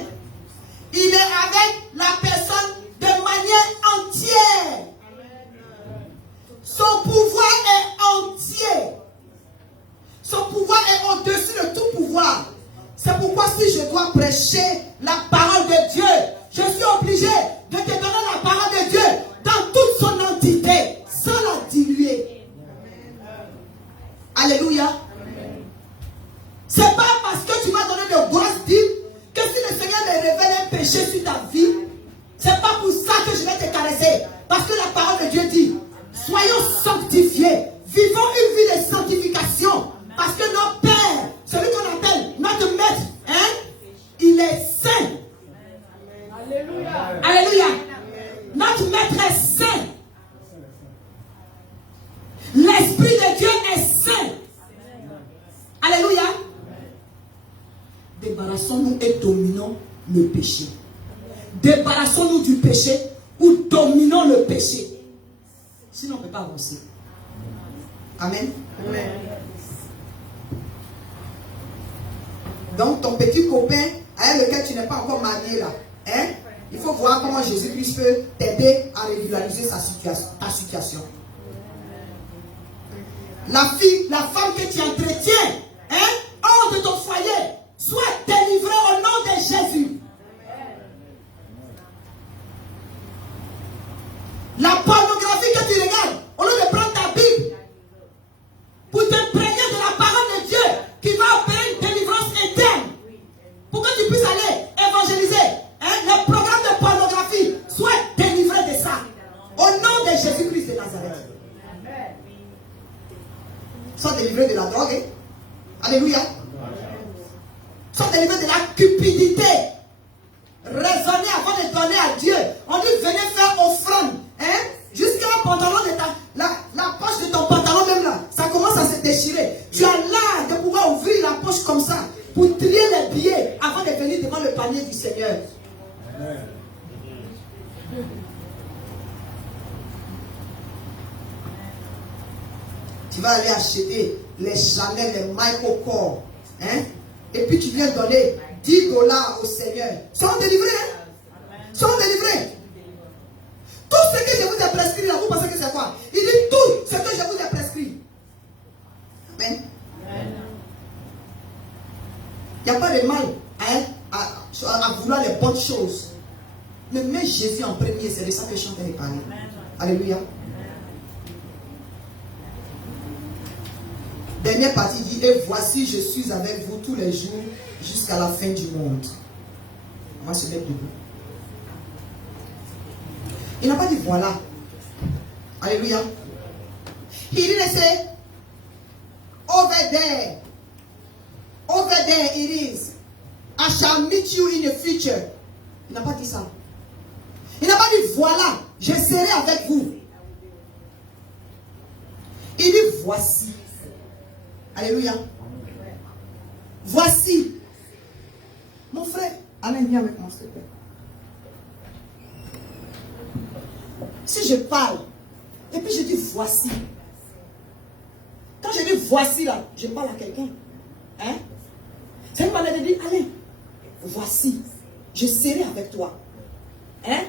il est avec la personne de manière entière. Son pouvoir est entier. Son pouvoir est au-dessus de tout pouvoir. C'est pourquoi si je dois prêcher la parole de Dieu, je suis obligé de te donner la parole de Dieu dans toute son entité, sans la diluer. Alléluia. C'est pas parce que tu vas donner de gloire Soyons sanctifiés. Vivons une vie de sanctification. Parce que notre Père, celui qu'on appelle notre maître, hein, il est saint. Alléluia. Alléluia. Notre maître est saint. L'Esprit de Dieu est saint. Alléluia. Débarrassons-nous et dominons le péché. Débarrassons-nous du péché ou dominons le péché. Sinon, on ne peut pas avancer. Amen. Amen. Donc, ton petit copain avec lequel tu n'es pas encore marié là, hein, il faut voir comment Jésus-Christ peut t'aider à régulariser ta situation. La femme que tu entretiens, hein, hors de ton foyer, soit délivrée au nom de Jésus. La pornographie que tu regardes, au lieu de prendre ta Bible pour t'imprégner de la parole de Dieu qui va opérer une délivrance interne, pour que tu puisses aller évangéliser, hein, le programme de pornographie, soit délivré de ça. Au nom de Jésus-Christ de Nazareth. Soit délivré de la drogue. Hein? Alléluia. Soit délivré de la cupidité. Raisonner avant de donner à Dieu. On dit venez faire offrande. Hein? Jusqu'à un pantalon de la poche de ton pantalon même là. Ça commence à se déchirer. Tu as l'art de pouvoir ouvrir la poche comme ça. Pour trier les billets avant de venir devant le panier du Seigneur. Amen. Tu vas aller acheter les Chanel, les Michael Kors. Hein? Et puis tu viens donner $10 au Seigneur. Sont délivrés. Hein? Sont délivrés. Tout ce que je vous ai prescrit là, vous pensez que c'est quoi? Il dit tout ce que je vous ai prescrit. Amen. Il n'y a pas de mal à vouloir les bonnes choses. Mais mets Jésus en premier, c'est de ça que je suis en train de parler. Alléluia. Dernière partie dit, et voici, je suis avec vous tous les jours jusqu'à la fin du monde. On va se mettre debout. Il n'a pas dit voilà. Alléluia. He didn't say, over there it is. I shall meet you in the future. Il n'a pas dit ça. Il n'a pas dit voilà, je serai avec vous. Il dit voici. Alléluia. Voici. Mon frère, Alain, viens avec moi, s'il te plaît. Si je parle, et puis je dis voici. Quand je dis voici là, je parle à quelqu'un. Hein? C'est une manière de dire, allez, voici, je serai avec toi. Hein?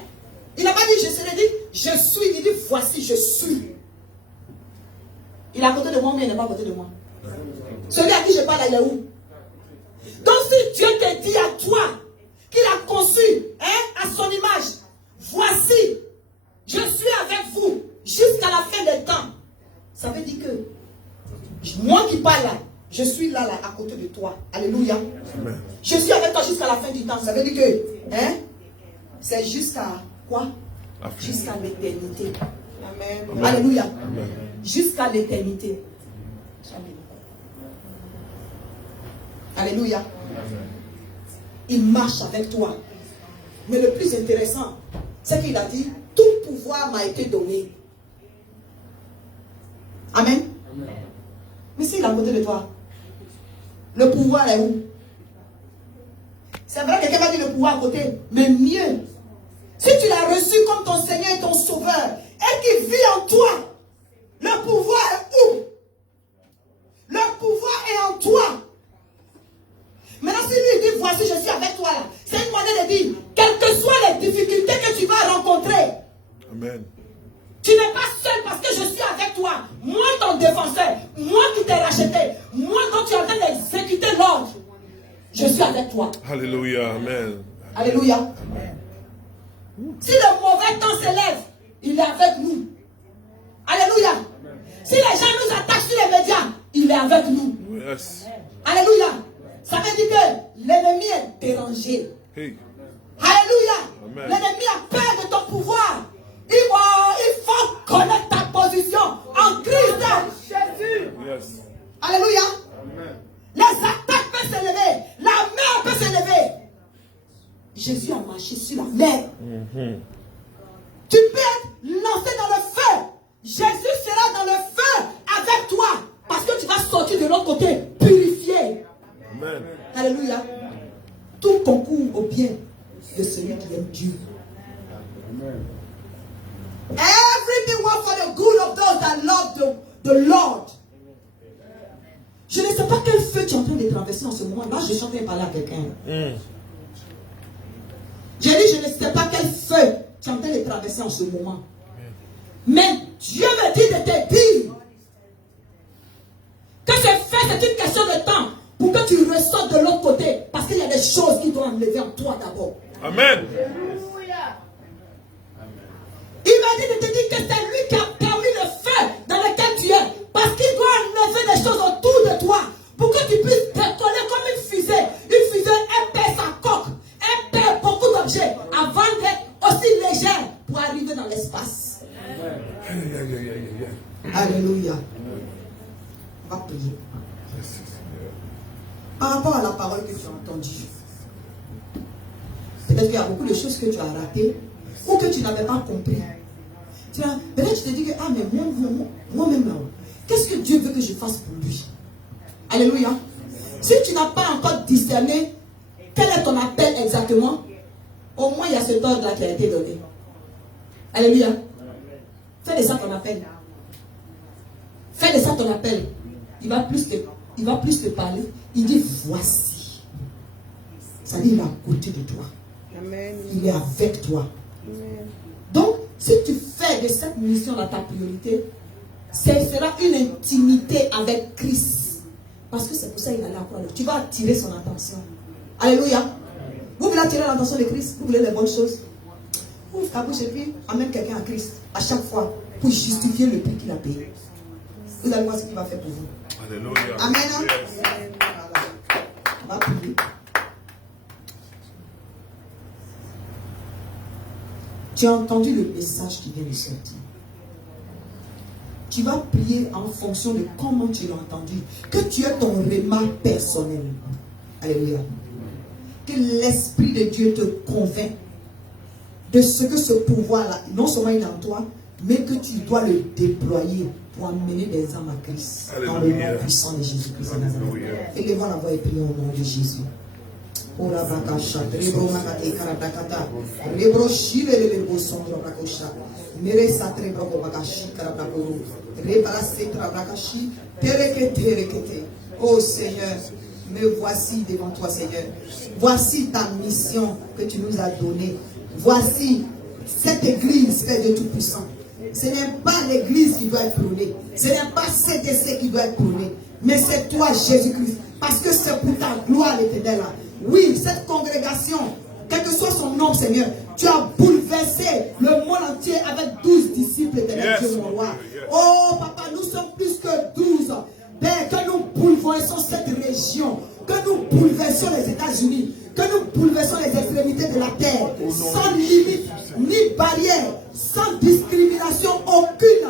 Il n'a pas dit je serai, dit je suis. Il dit voici, je suis. Il est à côté de moi, mais il n'est pas à côté de moi. Celui à qui je parle, il est où? Donc si Dieu te dit à toi qu'il a conçu, hein, à son image, voici, je suis avec vous jusqu'à la fin des temps. Ça veut dire que moi qui parle là, je suis là à côté de toi. Alléluia. Amen. Je suis avec toi jusqu'à la fin du temps. Ça veut dire que, hein, c'est jusqu'à quoi? Jusqu'à l'éternité. Amen. Amen. Alléluia. Amen. Jusqu'à l'éternité. Alléluia. Amen. Il marche avec toi. Mais le plus intéressant, c'est qu'il a dit, tout pouvoir m'a été donné. Amen. Amen. Mais s'il est à côté de toi, le pouvoir est où? C'est vrai que quelqu'un va dire le pouvoir à côté, mais mieux. Si tu l'as reçu comme ton Seigneur et ton Sauveur, et qu'il vit en toi, le pouvoir est où? Le pouvoir est en toi. Maintenant, si lui dit, voici, je suis avec toi là, c'est une manière de dire, quelles que soient les difficultés que tu vas rencontrer, amen. Tu n'es pas seul parce que je suis avec toi. Moi, ton défenseur, moi qui t'ai racheté, moi dont tu es en train d'exécuter l'ordre, je suis avec toi. Alléluia, amen. Alléluia. Amen. Si le mauvais temps s'élève, il est avec nous. Alléluia. Amen. Si les gens nous attaquent sur les médias, il est avec nous. Yes. Alléluia. Ça veut dire que l'ennemi est dérangé. Hey. Alléluia. L'ennemi a peur de ton pouvoir. Il faut connaître ta position I love the Lord. Je ne sais pas quel feu tu es en train de traverser en ce moment. Là, je suis en train de parler à quelqu'un. J'ai dit, je ne sais pas quel feu tu es en train de traverser en ce moment. Mais Dieu me dit de te dire que ce feu, c'est une question de temps pour que tu ressortes de l'autre côté. Parce qu'il y a des choses qui doivent enlever en toi d'abord. Amen. Il m'a dit de te dire que c'est lui qui a permis le feu dans lequel tu es. Parce qu'il doit enlever des choses autour de toi pour que tu puisses décoller comme une fusée. Une fusée, elle perd sa coque. Elle perd beaucoup d'objets avant d'être aussi légère pour arriver dans l'espace. Alléluia. On va prier. Par rapport à la parole que tu as entendue, peut-être qu'il y a beaucoup de choses que tu as ratées ou que tu n'avais pas compris. Peut-être que tu te dis que, ah, mais moi-même, qu'est-ce que Dieu veut que je fasse pour lui? Alléluia. Si tu n'as pas encore discerné quel est ton appel exactement, au moins il y a cet ordre-là qui a été donné. Alléluia. Fais de ça ton appel. Fais de ça ton appel. Il va plus te parler. Il dit, voici. Ça dit, il est à côté de toi. Amen. Il est avec toi. Amen. Donc, si tu fais de cette mission ta priorité, ce sera une intimité avec Christ. Parce que c'est pour ça qu'il est allé à la croix. Tu vas attirer son attention. Alléluia. Vous voulez attirer l'attention de Christ? Vous voulez les bonnes choses? Ouvre ta bouche et puis amène quelqu'un à Christ. À chaque fois. Pour justifier le prix qu'il a payé. Vous allez voir ce qu'il va faire pour vous. Alléluia. Amen. Yes. On va prier. Tu as entendu le message qui vient de sortir. Tu vas prier en fonction de comment tu l'as entendu. Que tu aies ton remarque personnel. Alléluia. Que l'Esprit de Dieu te convainc de ce que ce pouvoir-là, non seulement il est en toi, mais que tu dois le déployer pour amener des âmes à Christ. Dans le nom puissant de Jésus-Christ. Élevons la voix et prions au nom de Jésus. Ora bakasha, rebro makate karabakata, rebro shile rebro sondro bakosha, mere satre broko bakashi karabakoro, rebra setra bakashi, terekete. Oh Seigneur, me voici devant toi Seigneur. Voici ta mission que tu nous as donnée. Voici cette église, Père de Tout-Puissant. Ce n'est pas l'église qui doit être prônée. Ce n'est pas CDC qui doit être prônée. Mais c'est toi Jésus-Christ. Parce que c'est pour ta gloire l'éternel. Oui, cette congrégation, quel que soit son nom, Seigneur, tu as bouleversé le monde entier avec 12 disciples, éternel Dieu, mon roi. Oh, papa, nous sommes plus que 12. Père, que nous bouleversons cette région, que nous bouleversions les États-Unis, que nous bouleversons les extrémités de la terre, sans limite, ni barrière, sans discrimination aucune.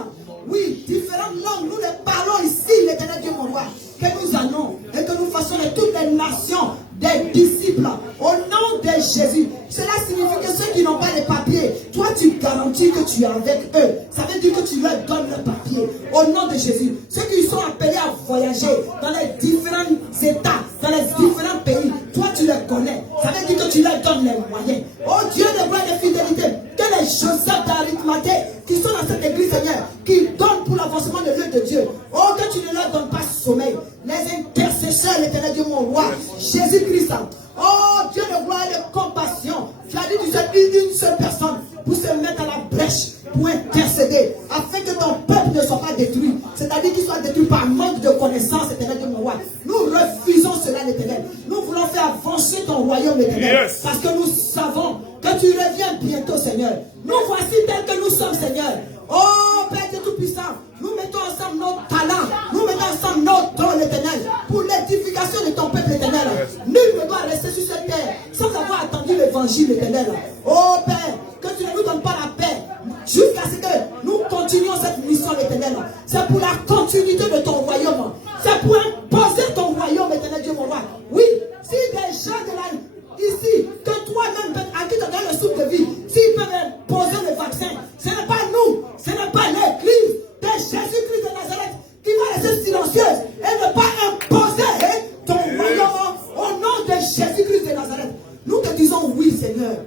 Oui, différentes langues, nous les parlons ici, l'éternel Dieu, mon roi. Que nous allons et que nous fassions de toutes les nations des disciples au nom de Jésus. Cela signifie que ceux qui n'ont pas les papiers, toi tu garantis que tu es avec eux. Ça veut dire que tu leur donnes le papier au nom de Jésus. Ceux qui sont appelés à voyager dans les différents États, dans les différents pays, toi tu les connais. Ça veut dire que tu leur donnes les moyens. Oh Dieu de gloire et de fidélité, que les Joseph d'Arimathée qui sont dans cette église, Seigneur, qui donnent pour l'avancement de l'œuvre de Dieu. Oh, que tu ne leur donnes pas sommeil. Les intercesseurs, l'éternel Dieu, mon roi, Jésus-Christ. Oh, Dieu de gloire et de compassion. Tu as dit tu sais une seule personne pour se mettre à la brèche, pour intercéder, afin que ton peuple ne soit pas détruit. C'est-à-dire qu'il soit détruit par manque de connaissance, éternel Dieu, mon roi. Nous refusons cela, l'éternel. Nous voulons faire avancer ton royaume, l'éternel. Parce que nous savons que tu reviens bientôt, Seigneur. Nous voici tels que nous sommes, Seigneur. Oh, Père de Tout-Puissant, nous mettons ensemble nos talents, nous mettons ensemble nos dons, l'éternel, pour l'édification de ton peuple, l'éternel. Nul ne doit rester sur cette terre sans avoir attendu l'évangile, l'éternel. Oh, Père, que tu ne nous donnes pas la paix jusqu'à ce que nous continuions cette mission, l'éternel. C'est pour la continuité de ton royaume. C'est pour imposer ton royaume, l'éternel Dieu, mon roi. Oui, si des gens de la ici, que toi-même, à qui tu donnes le souffle de vie, s'ils peuvent imposer le vaccin, ce n'est pas nous, ce n'est pas l'église de Jésus-Christ de Nazareth qui va rester silencieuse et ne pas imposer ton royaume au nom de Jésus-Christ de Nazareth. Nous te disons oui, Seigneur.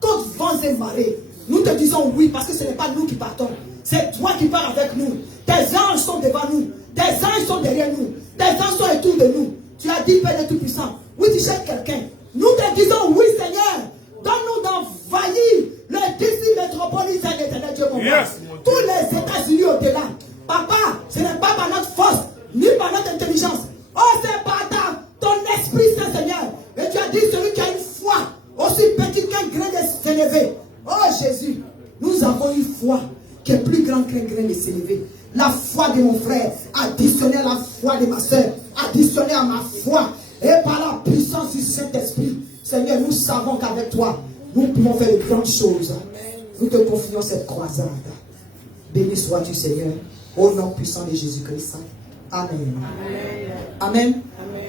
Contre vents et marées, nous te disons oui parce que ce n'est pas nous qui partons. C'est toi qui part avec nous. Tes anges sont devant nous. Tes anges sont derrière nous. Tes anges sont autour de nous. Tu as dit, Père Tout-Puissant, oui, tu cherches quelqu'un. Nous te disons, oui, Seigneur. Donne-nous d'envahir le 10 métropoles de l'éternel Dieu, mon Père. Tous les États-Unis au-delà. Papa, ce n'est pas par notre force, ni par notre intelligence. Oh, c'est par ton Esprit Saint, Seigneur. Et tu as dit, celui qui a une foi aussi petite qu'un grain de sénévé. Oh, Jésus, nous avons une foi qui est plus grande qu'un grain de sénévé. La foi de mon frère, additionnée à la foi de ma soeur, additionnée à ma foi, et par la puissance du Saint-Esprit, Seigneur, nous savons qu'avec toi, nous pouvons faire de grandes choses. Nous te confions cette croisade. Béni sois-tu, Seigneur, au nom puissant de Jésus-Christ. Amen. Amen.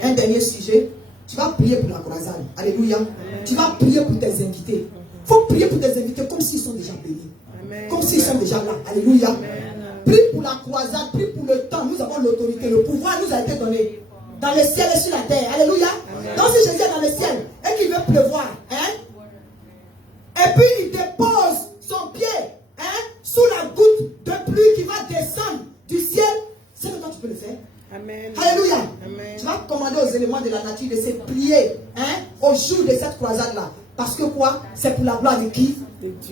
Un dernier sujet. Tu vas prier pour la croisade. Alléluia. Tu vas prier pour tes invités. Il faut prier pour tes invités comme s'ils sont déjà bénis. Comme s'ils sont déjà là. Alléluia. Prie pour la croisade, prie pour le temps. Nous avons l'autorité. Le pouvoir nous a été donné. Dans le ciel et sur la terre. Alléluia. Donc si Jésus est dans le ciel et qu'il veut pleuvoir, et puis il dépose son pied sous la goutte de pluie qui va descendre du ciel, c'est le temps que tu peux le faire. Amen. Alléluia. Amen. Tu vas commander aux éléments de la nature de se plier au jour de cette croisade-là. Parce que quoi? C'est pour la gloire de qui?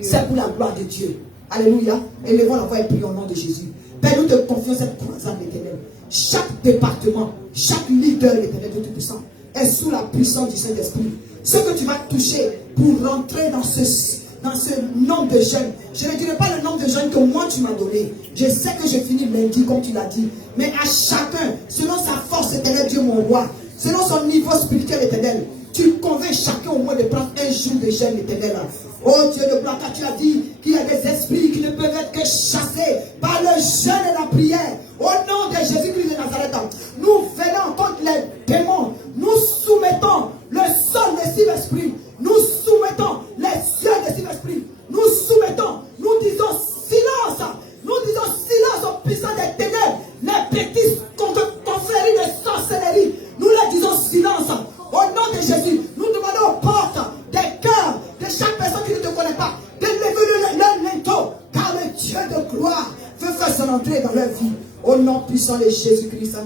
C'est pour la gloire de Dieu. Alléluia. Élevons la voix et prions au nom de Jésus. Père, nous te confions cette croisade éternelle. Chaque département, chaque leader éternel de Tout-Puissant est sous la puissance du Saint-Esprit. Ce que tu vas toucher pour rentrer dans ce nombre de jeunes, je ne dirai pas le nombre de jeunes que moi tu m'as donné. Je sais que je finis lundi comme tu l'as dit. Mais à chacun, selon sa force éternelle, Dieu mon roi, selon son niveau spirituel éternel, tu convaincs chacun au moins de prendre un jour de jeûne éternel. Oh Dieu de gloire, car tu as dit qu'il y a des esprits qui ne peuvent être que chassés par le jeûne et la prière. Au nom de Jésus-Christ de Nazareth, nous venons contre les démons. Nous soumettons le sol des six esprits. Nous soumettons les cieux des six esprits. Nous soumettons, nous disons silence. Nous disons silence aux puissants des ténèbres. Les petites confréries de sorcellerie. Nous leur disons silence. Au nom de Jésus, nous demandons aux portes des cœurs de chaque personne qui ne te connaît pas de lever leur linteau. Car le Dieu de gloire veut faire son entrée dans leur vie. Au nom puissant de Jésus-Christ.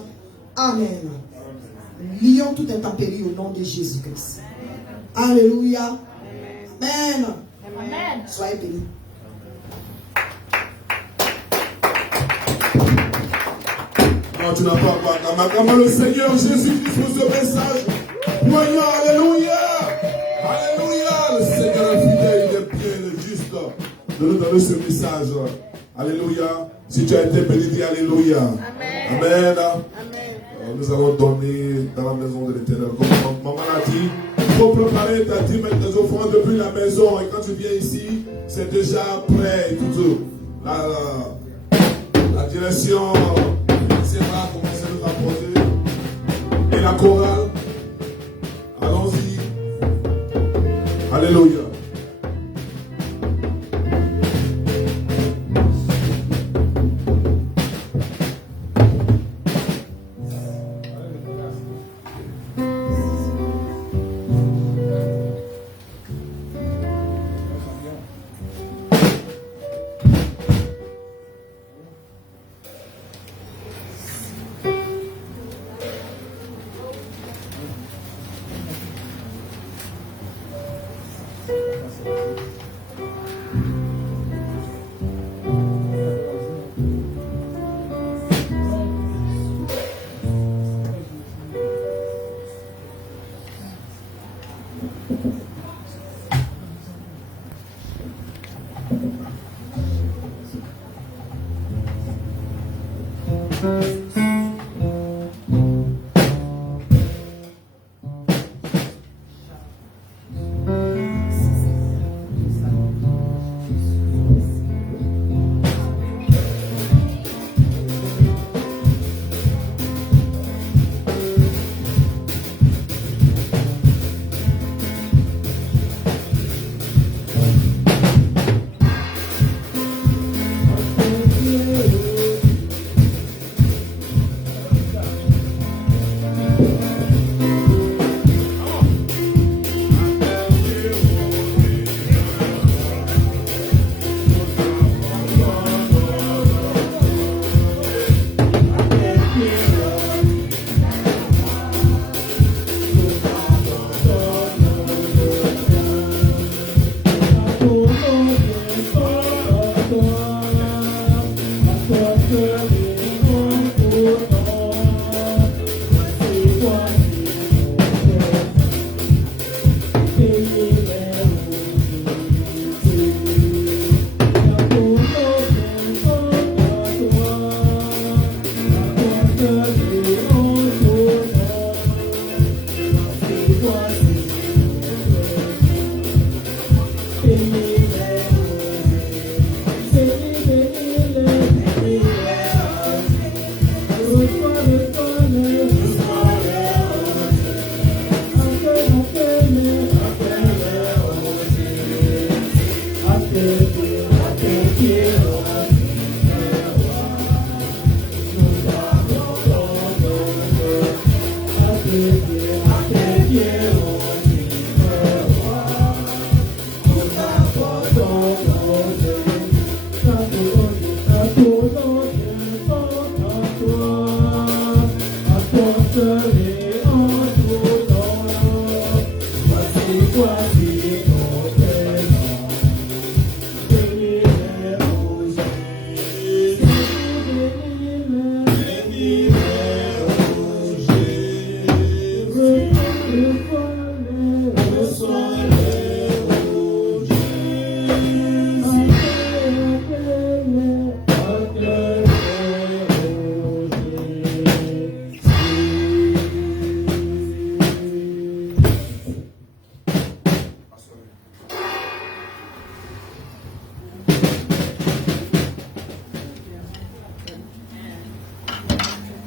Amen. Lions tout intempérie au nom de Jésus-Christ. Alléluia. Amen. Amen. Soyez bénis. Non, tu n'as pas acclamé le Seigneur Jésus-Christ pour ce message. Voyons, alléluia. Alléluia. Le Seigneur est fidèle, il est bien, il est juste de nous donner ce message. Alléluia. Si tu as été béni, dis alléluia. Amen. Amen. Amen. Nous allons donner dans la maison de l'Éternel. Comme maman l'a dit, il faut préparer ta dîme et tes offrandes depuis la maison. Et quand tu viens ici, c'est déjà prêt. Tout. La direction va commencer à nous rapporter. Et la chorale, allons-y. Alléluia.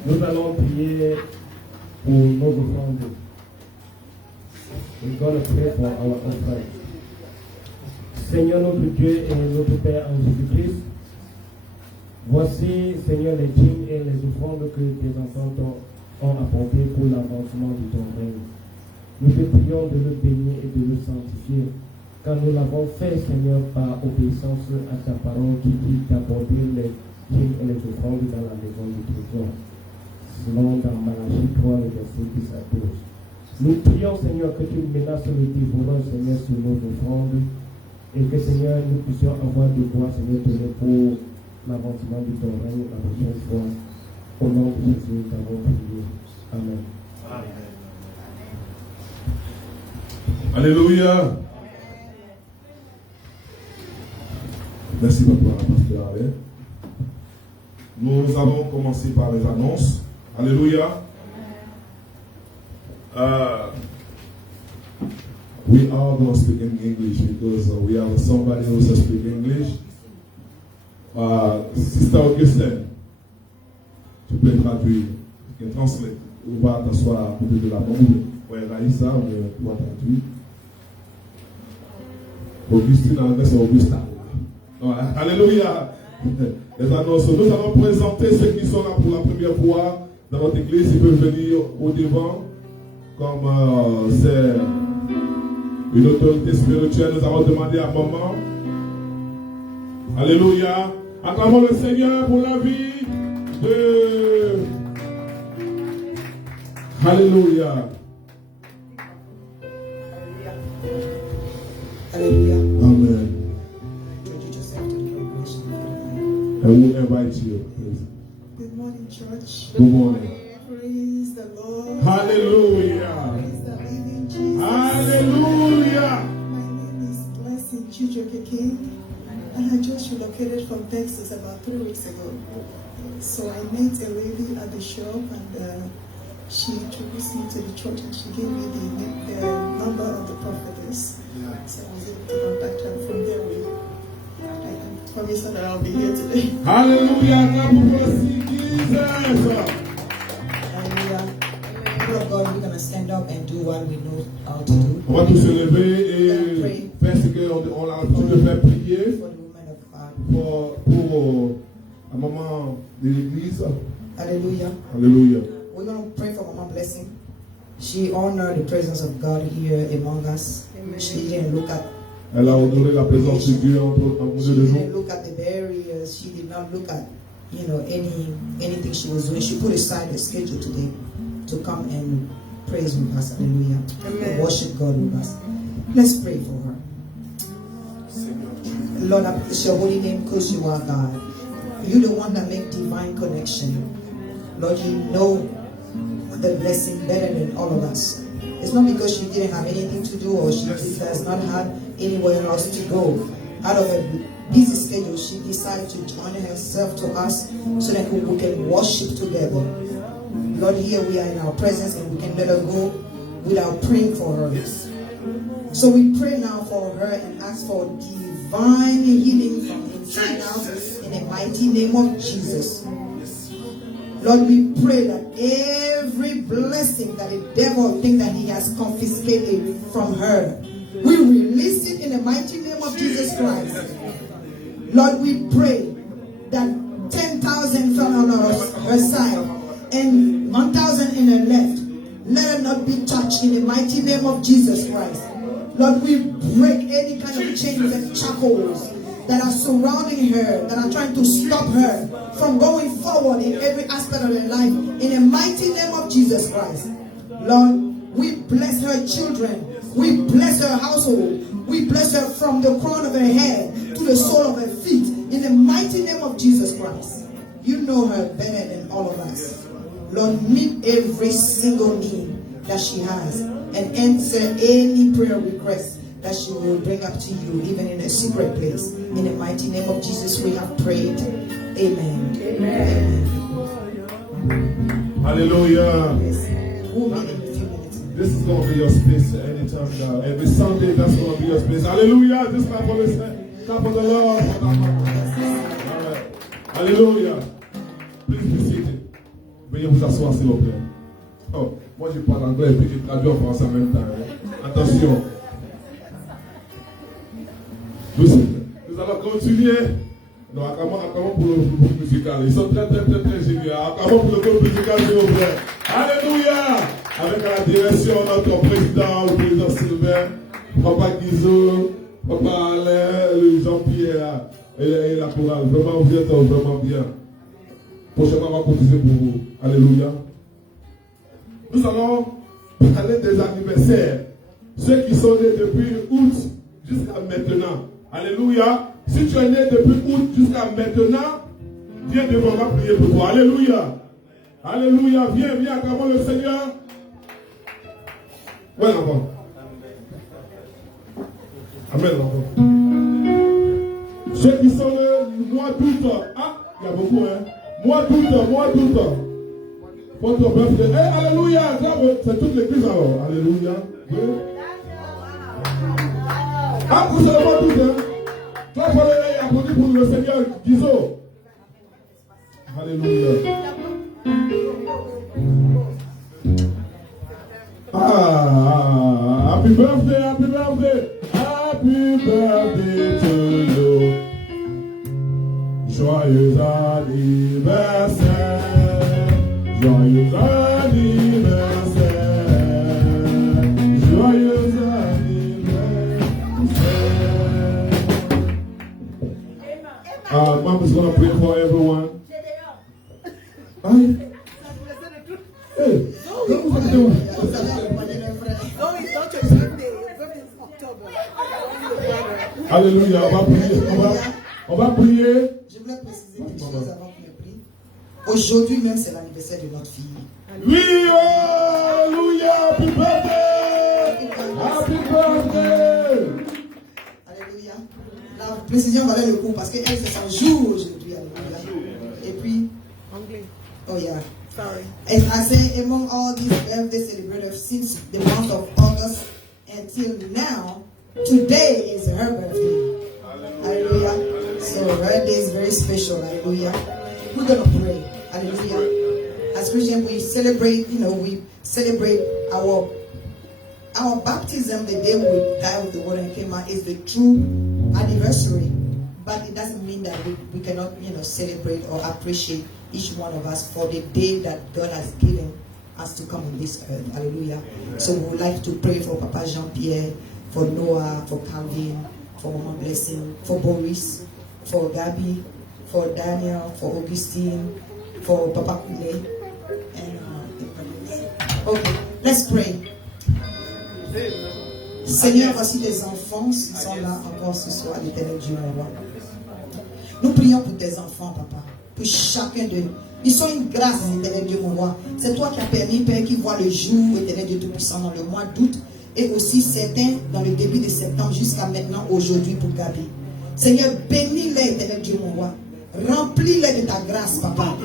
Nous allons prier pour nos offrandes. We're going to pray for our offering. Seigneur notre Dieu et notre Père en Jésus-Christ, voici, Seigneur, les dîmes et les offrandes que tes enfants ont apportées pour l'avancement de ton règne. Nous te prions de le bénir et de le sanctifier, car nous l'avons fait, Seigneur, par obéissance à ta parole qui dit d'apporter les dîmes et les offrandes dans la maison du trésor. Selon dans Malachie 3, le verset 10 à 12. Nous prions, Seigneur, que tu menaces le dévoreur, Seigneur, sur nos offrandes, et que, Seigneur, nous puissions avoir de quoi, Seigneur, donner pour l'avancement de ton règne la prochaine fois. Au nom de Jésus, nous avons prié. Amen. Alléluia. Merci, papa, pasteur Alain. Nous allons commencer par les annonces. Alléluia. We are going to speak in English because we have somebody who also speak English. Sister Augustine, tu peux traduire, tu peux translate. On va t'asseoir à côté de la bombe. Ouais, Raïssa, on va traduire. Augustine, c'est Augustin. Alléluia. Les annonces. Nous allons présenter ceux qui sont là pour la première fois dans notre église. Ils peuvent venir au devant. Comme c'est une autorité spirituelle, nous allons demander à maman. Alléluia. Acclamons le Seigneur pour la vie de. Alléluia. Alléluia. Amen. Introduce yourself to the congregation. I will invite you, please. Good morning, church. Good morning. Praise the Lord. Hallelujah. Praise the living Jesus. Hallelujah. My name is Blessing Chijoke King, and I just relocated from Texas about 3 weeks ago. So I met a lady at the shop, and she introduced me to the church, and she gave me the number of the prophetess. So I was able to contact her. From there, I promise her that I'll be here today. Hallelujah. Now we will see Jesus. Hallelujah. People of God, we're going to stand up and do what we know how to do. On va tous se lever et faire ce qu'on a l'habitude de faire, prier For the woman of God. pour un moment de l'église. Hallelujah. Alléluia. We're going to pray for Mama Blessing. She honored the presence of God here among us. Amen. She didn't look at Elle a honoré la présence de Dieu en she milieu de didn't nous. look at the barriers. She did not look at anything she was doing. She put aside her schedule today to come and praise with us. Hallelujah. Amen. Worship God with us. Let's pray for her. Lord, I bless your holy name because you are God. You're the one that make divine connection. Lord, you know the blessing better than all of us. It's not because she didn't have anything to do or she does not have anywhere else to go. Out of a busy schedule, she decided to join herself to us so that we can worship together. Lord, here we are in our presence and we can let her go without praying for her. So we pray now for her and ask for divine healing from inside out in the mighty name of Jesus. Lord, we pray that every blessing that the devil thinks that he has confiscated from her, we release it in the mighty name of Jesus Christ. Lord, we pray that 10,000 fell on her side and 1,000 in her left. Let her not be touched in the mighty name of Jesus Christ. Lord, we break any kind of chains and shackles that are surrounding her, that are trying to stop her from going forward in every aspect of her life. In the mighty name of Jesus Christ. Lord, we bless her children. We bless her household. We bless her from the crown of her head to the sole of her feet. In the mighty name of Jesus Christ. You know her better than all of us. Lord, meet every single need that she has and answer any prayer request that she will bring up to you, even in a secret place. In the mighty name of Jesus, we have prayed. Amen. Amen. Hallelujah. Yes. We'll meet in a few minutes. This is going to be your space anytime now. Every Sunday, that's going to be your space. Hallelujah. Just clap for the Lord. All right. Hallelujah. Please be seated. Veuillez vous asseoir, s'il vous plaît. Oh, moi, je parle anglais et puis je traduis en français en même temps. Attention. Nous allons continuer. Non, acclamons pour le groupe musical. Ils sont très géniaux. Acclamons pour le groupe musical, s'il vous plaît. Alléluia. Avec à la direction notre président, le président Sylvain, Papa Guizot, Papa Alain, Jean-Pierre et la chorale. Vraiment, vous êtes vraiment bien. Prochainement, on va continuer pour vous. Alléluia. Nous allons parler des anniversaires. Ceux qui sont nés depuis août jusqu'à maintenant. Alléluia. Si tu es né depuis août jusqu'à maintenant, viens devant, on va prier pour toi. Alléluia. Alléluia. Viens, acclamons le Seigneur. Ouais, l'enfant. Amen, l'enfant. Ceux qui sont le mois d'août. Ah, il y a beaucoup, hein. Mois d'août. Votre birthday. Hey, alléluia. C'est toute l'église alors. Alléluia. Oui. Ah, vous savez pas tout, hein. Toi, il faut applaudir pour le Seigneur Guizot. Alléluia. Ah, happy birthday, happy birthday. Happy birthday to you. Joyeux anniversaire. Joyeux anniversaire. Joyeux Mom is going to pray for everyone. Hey, what are you doing? Alléluia, on va prier. Je voulais préciser quelque chose avant qu'on prie. Aujourd'hui même, c'est l'anniversaire de notre fille. Oui, alléluia, happy birthday! Happy birthday! Alléluia. La précision valait le coup parce qu'elle, c'est son jour aujourd'hui. Alléluia. Et puis, oh yeah. Sorry. And I say, among all these birthday celebrators since the month of August until now, today is her birthday. Hallelujah. So her day is very special. Hallelujah. We're going to pray. Hallelujah. As Christians, we celebrate, we celebrate our baptism, the day we died with the water and came out, is the true anniversary. But it doesn't mean that we cannot, celebrate or appreciate each one of us for the day that God has given us to come on this earth. Hallelujah. So we would like to pray for Papa Jean-Pierre, for Noah, for Calvin, for Mama Blessing, for Boris, for Gabby, for Daniel, for Augustine, for Papa Kule, and okay, let's pray. Seigneur, voici des enfants qui sont là encore ce soir, l'Éternel Dieu, mon roi. Nous prions pour tes enfants, Papa, pour chacun d'eux. Ils sont une grâce, Éternel Dieu, mon roi. C'est toi qui as permis, Père, qu'ils voient le jour, Éternel Dieu Tout-Puissant, dans le mois d'août, et aussi certains dans le début de septembre jusqu'à maintenant, aujourd'hui, pour Gabi. Seigneur, bénis-les, Éternel Dieu, mon roi. Remplis-les de ta grâce, Papa.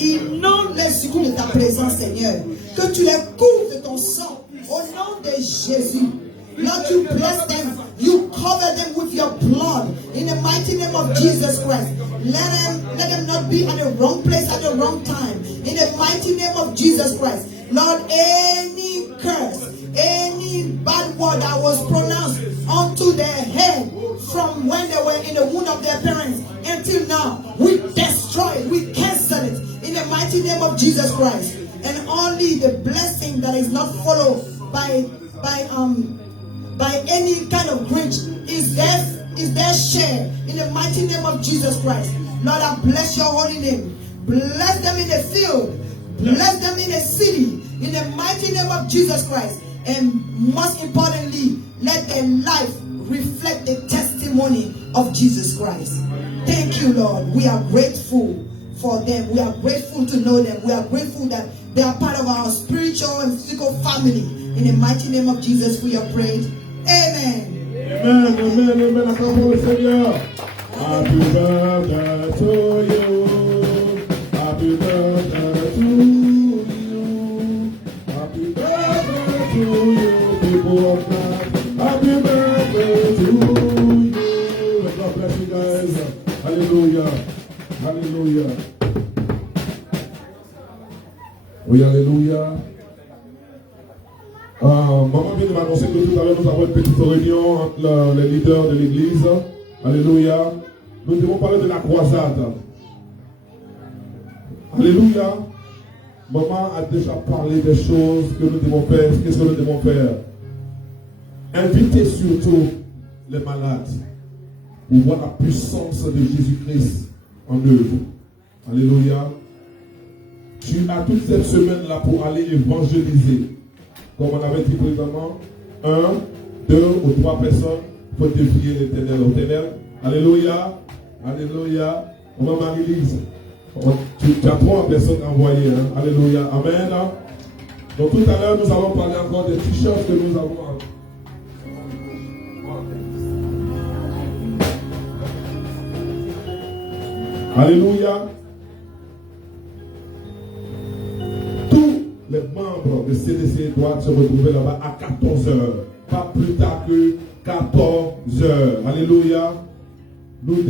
Inonde-les surtout de ta présence, Seigneur. Que tu les couvres de ton sang. Au nom de Jésus. Lord, you bless them. You cover them with your blood. In the mighty name of Jesus Christ. Let them not be at the wrong place at the wrong time. In the mighty name of Jesus Christ. Lord, any curse, any bad word that was pronounced onto their head from when they were in the womb of their parents until now, we destroy it, we cancel it in the mighty name of Jesus Christ. And only the blessing that is not followed by any kind of grinch is their share in the mighty name of Jesus Christ. Lord, I bless your holy name. Bless them in the field. Bless them in the city. In the mighty name of Jesus Christ. And most importantly, let their life reflect the testimony of Jesus Christ. Thank you, Lord. We are grateful for them. We are grateful to know them. We are grateful that they are part of our spiritual and physical family. In the mighty name of Jesus, we are prayed. Amen. Amen, amen, amen. Acclamons le Seigneur. Happy birthday to you. Happy birthday to you. Happy birthday to you, people of God. Happy birthday to you. God bless you guys. Hallelujah. Hallelujah. Oui, alléluia. Maman vient de m'annoncer que tout à l'heure nous avons une petite réunion entre les leaders de l'église. Alléluia. Nous devons parler de la croisade. Alléluia. Maman a déjà parlé des choses que nous devons faire. Qu'est-ce que nous devons faire? Invitez surtout les malades pour voir la puissance de Jésus-Christ en œuvre. Alléluia. Tu as toute cette semaine-là pour aller évangéliser. Comme on avait dit précédemment, 1, 2 ou 3 personnes, il faut défier l'Éternel. Alléluia. Alléluia. On va Marie-Lise. Tu as 3 personnes envoyées. Hein? Alléluia. Amen. Donc tout à l'heure, nous allons parler encore des t-shirts que nous avons. Alléluia. Tous les membres de CDC doivent se retrouver là-bas à 14h. Pas plus tard que 14h. Alléluia. Nous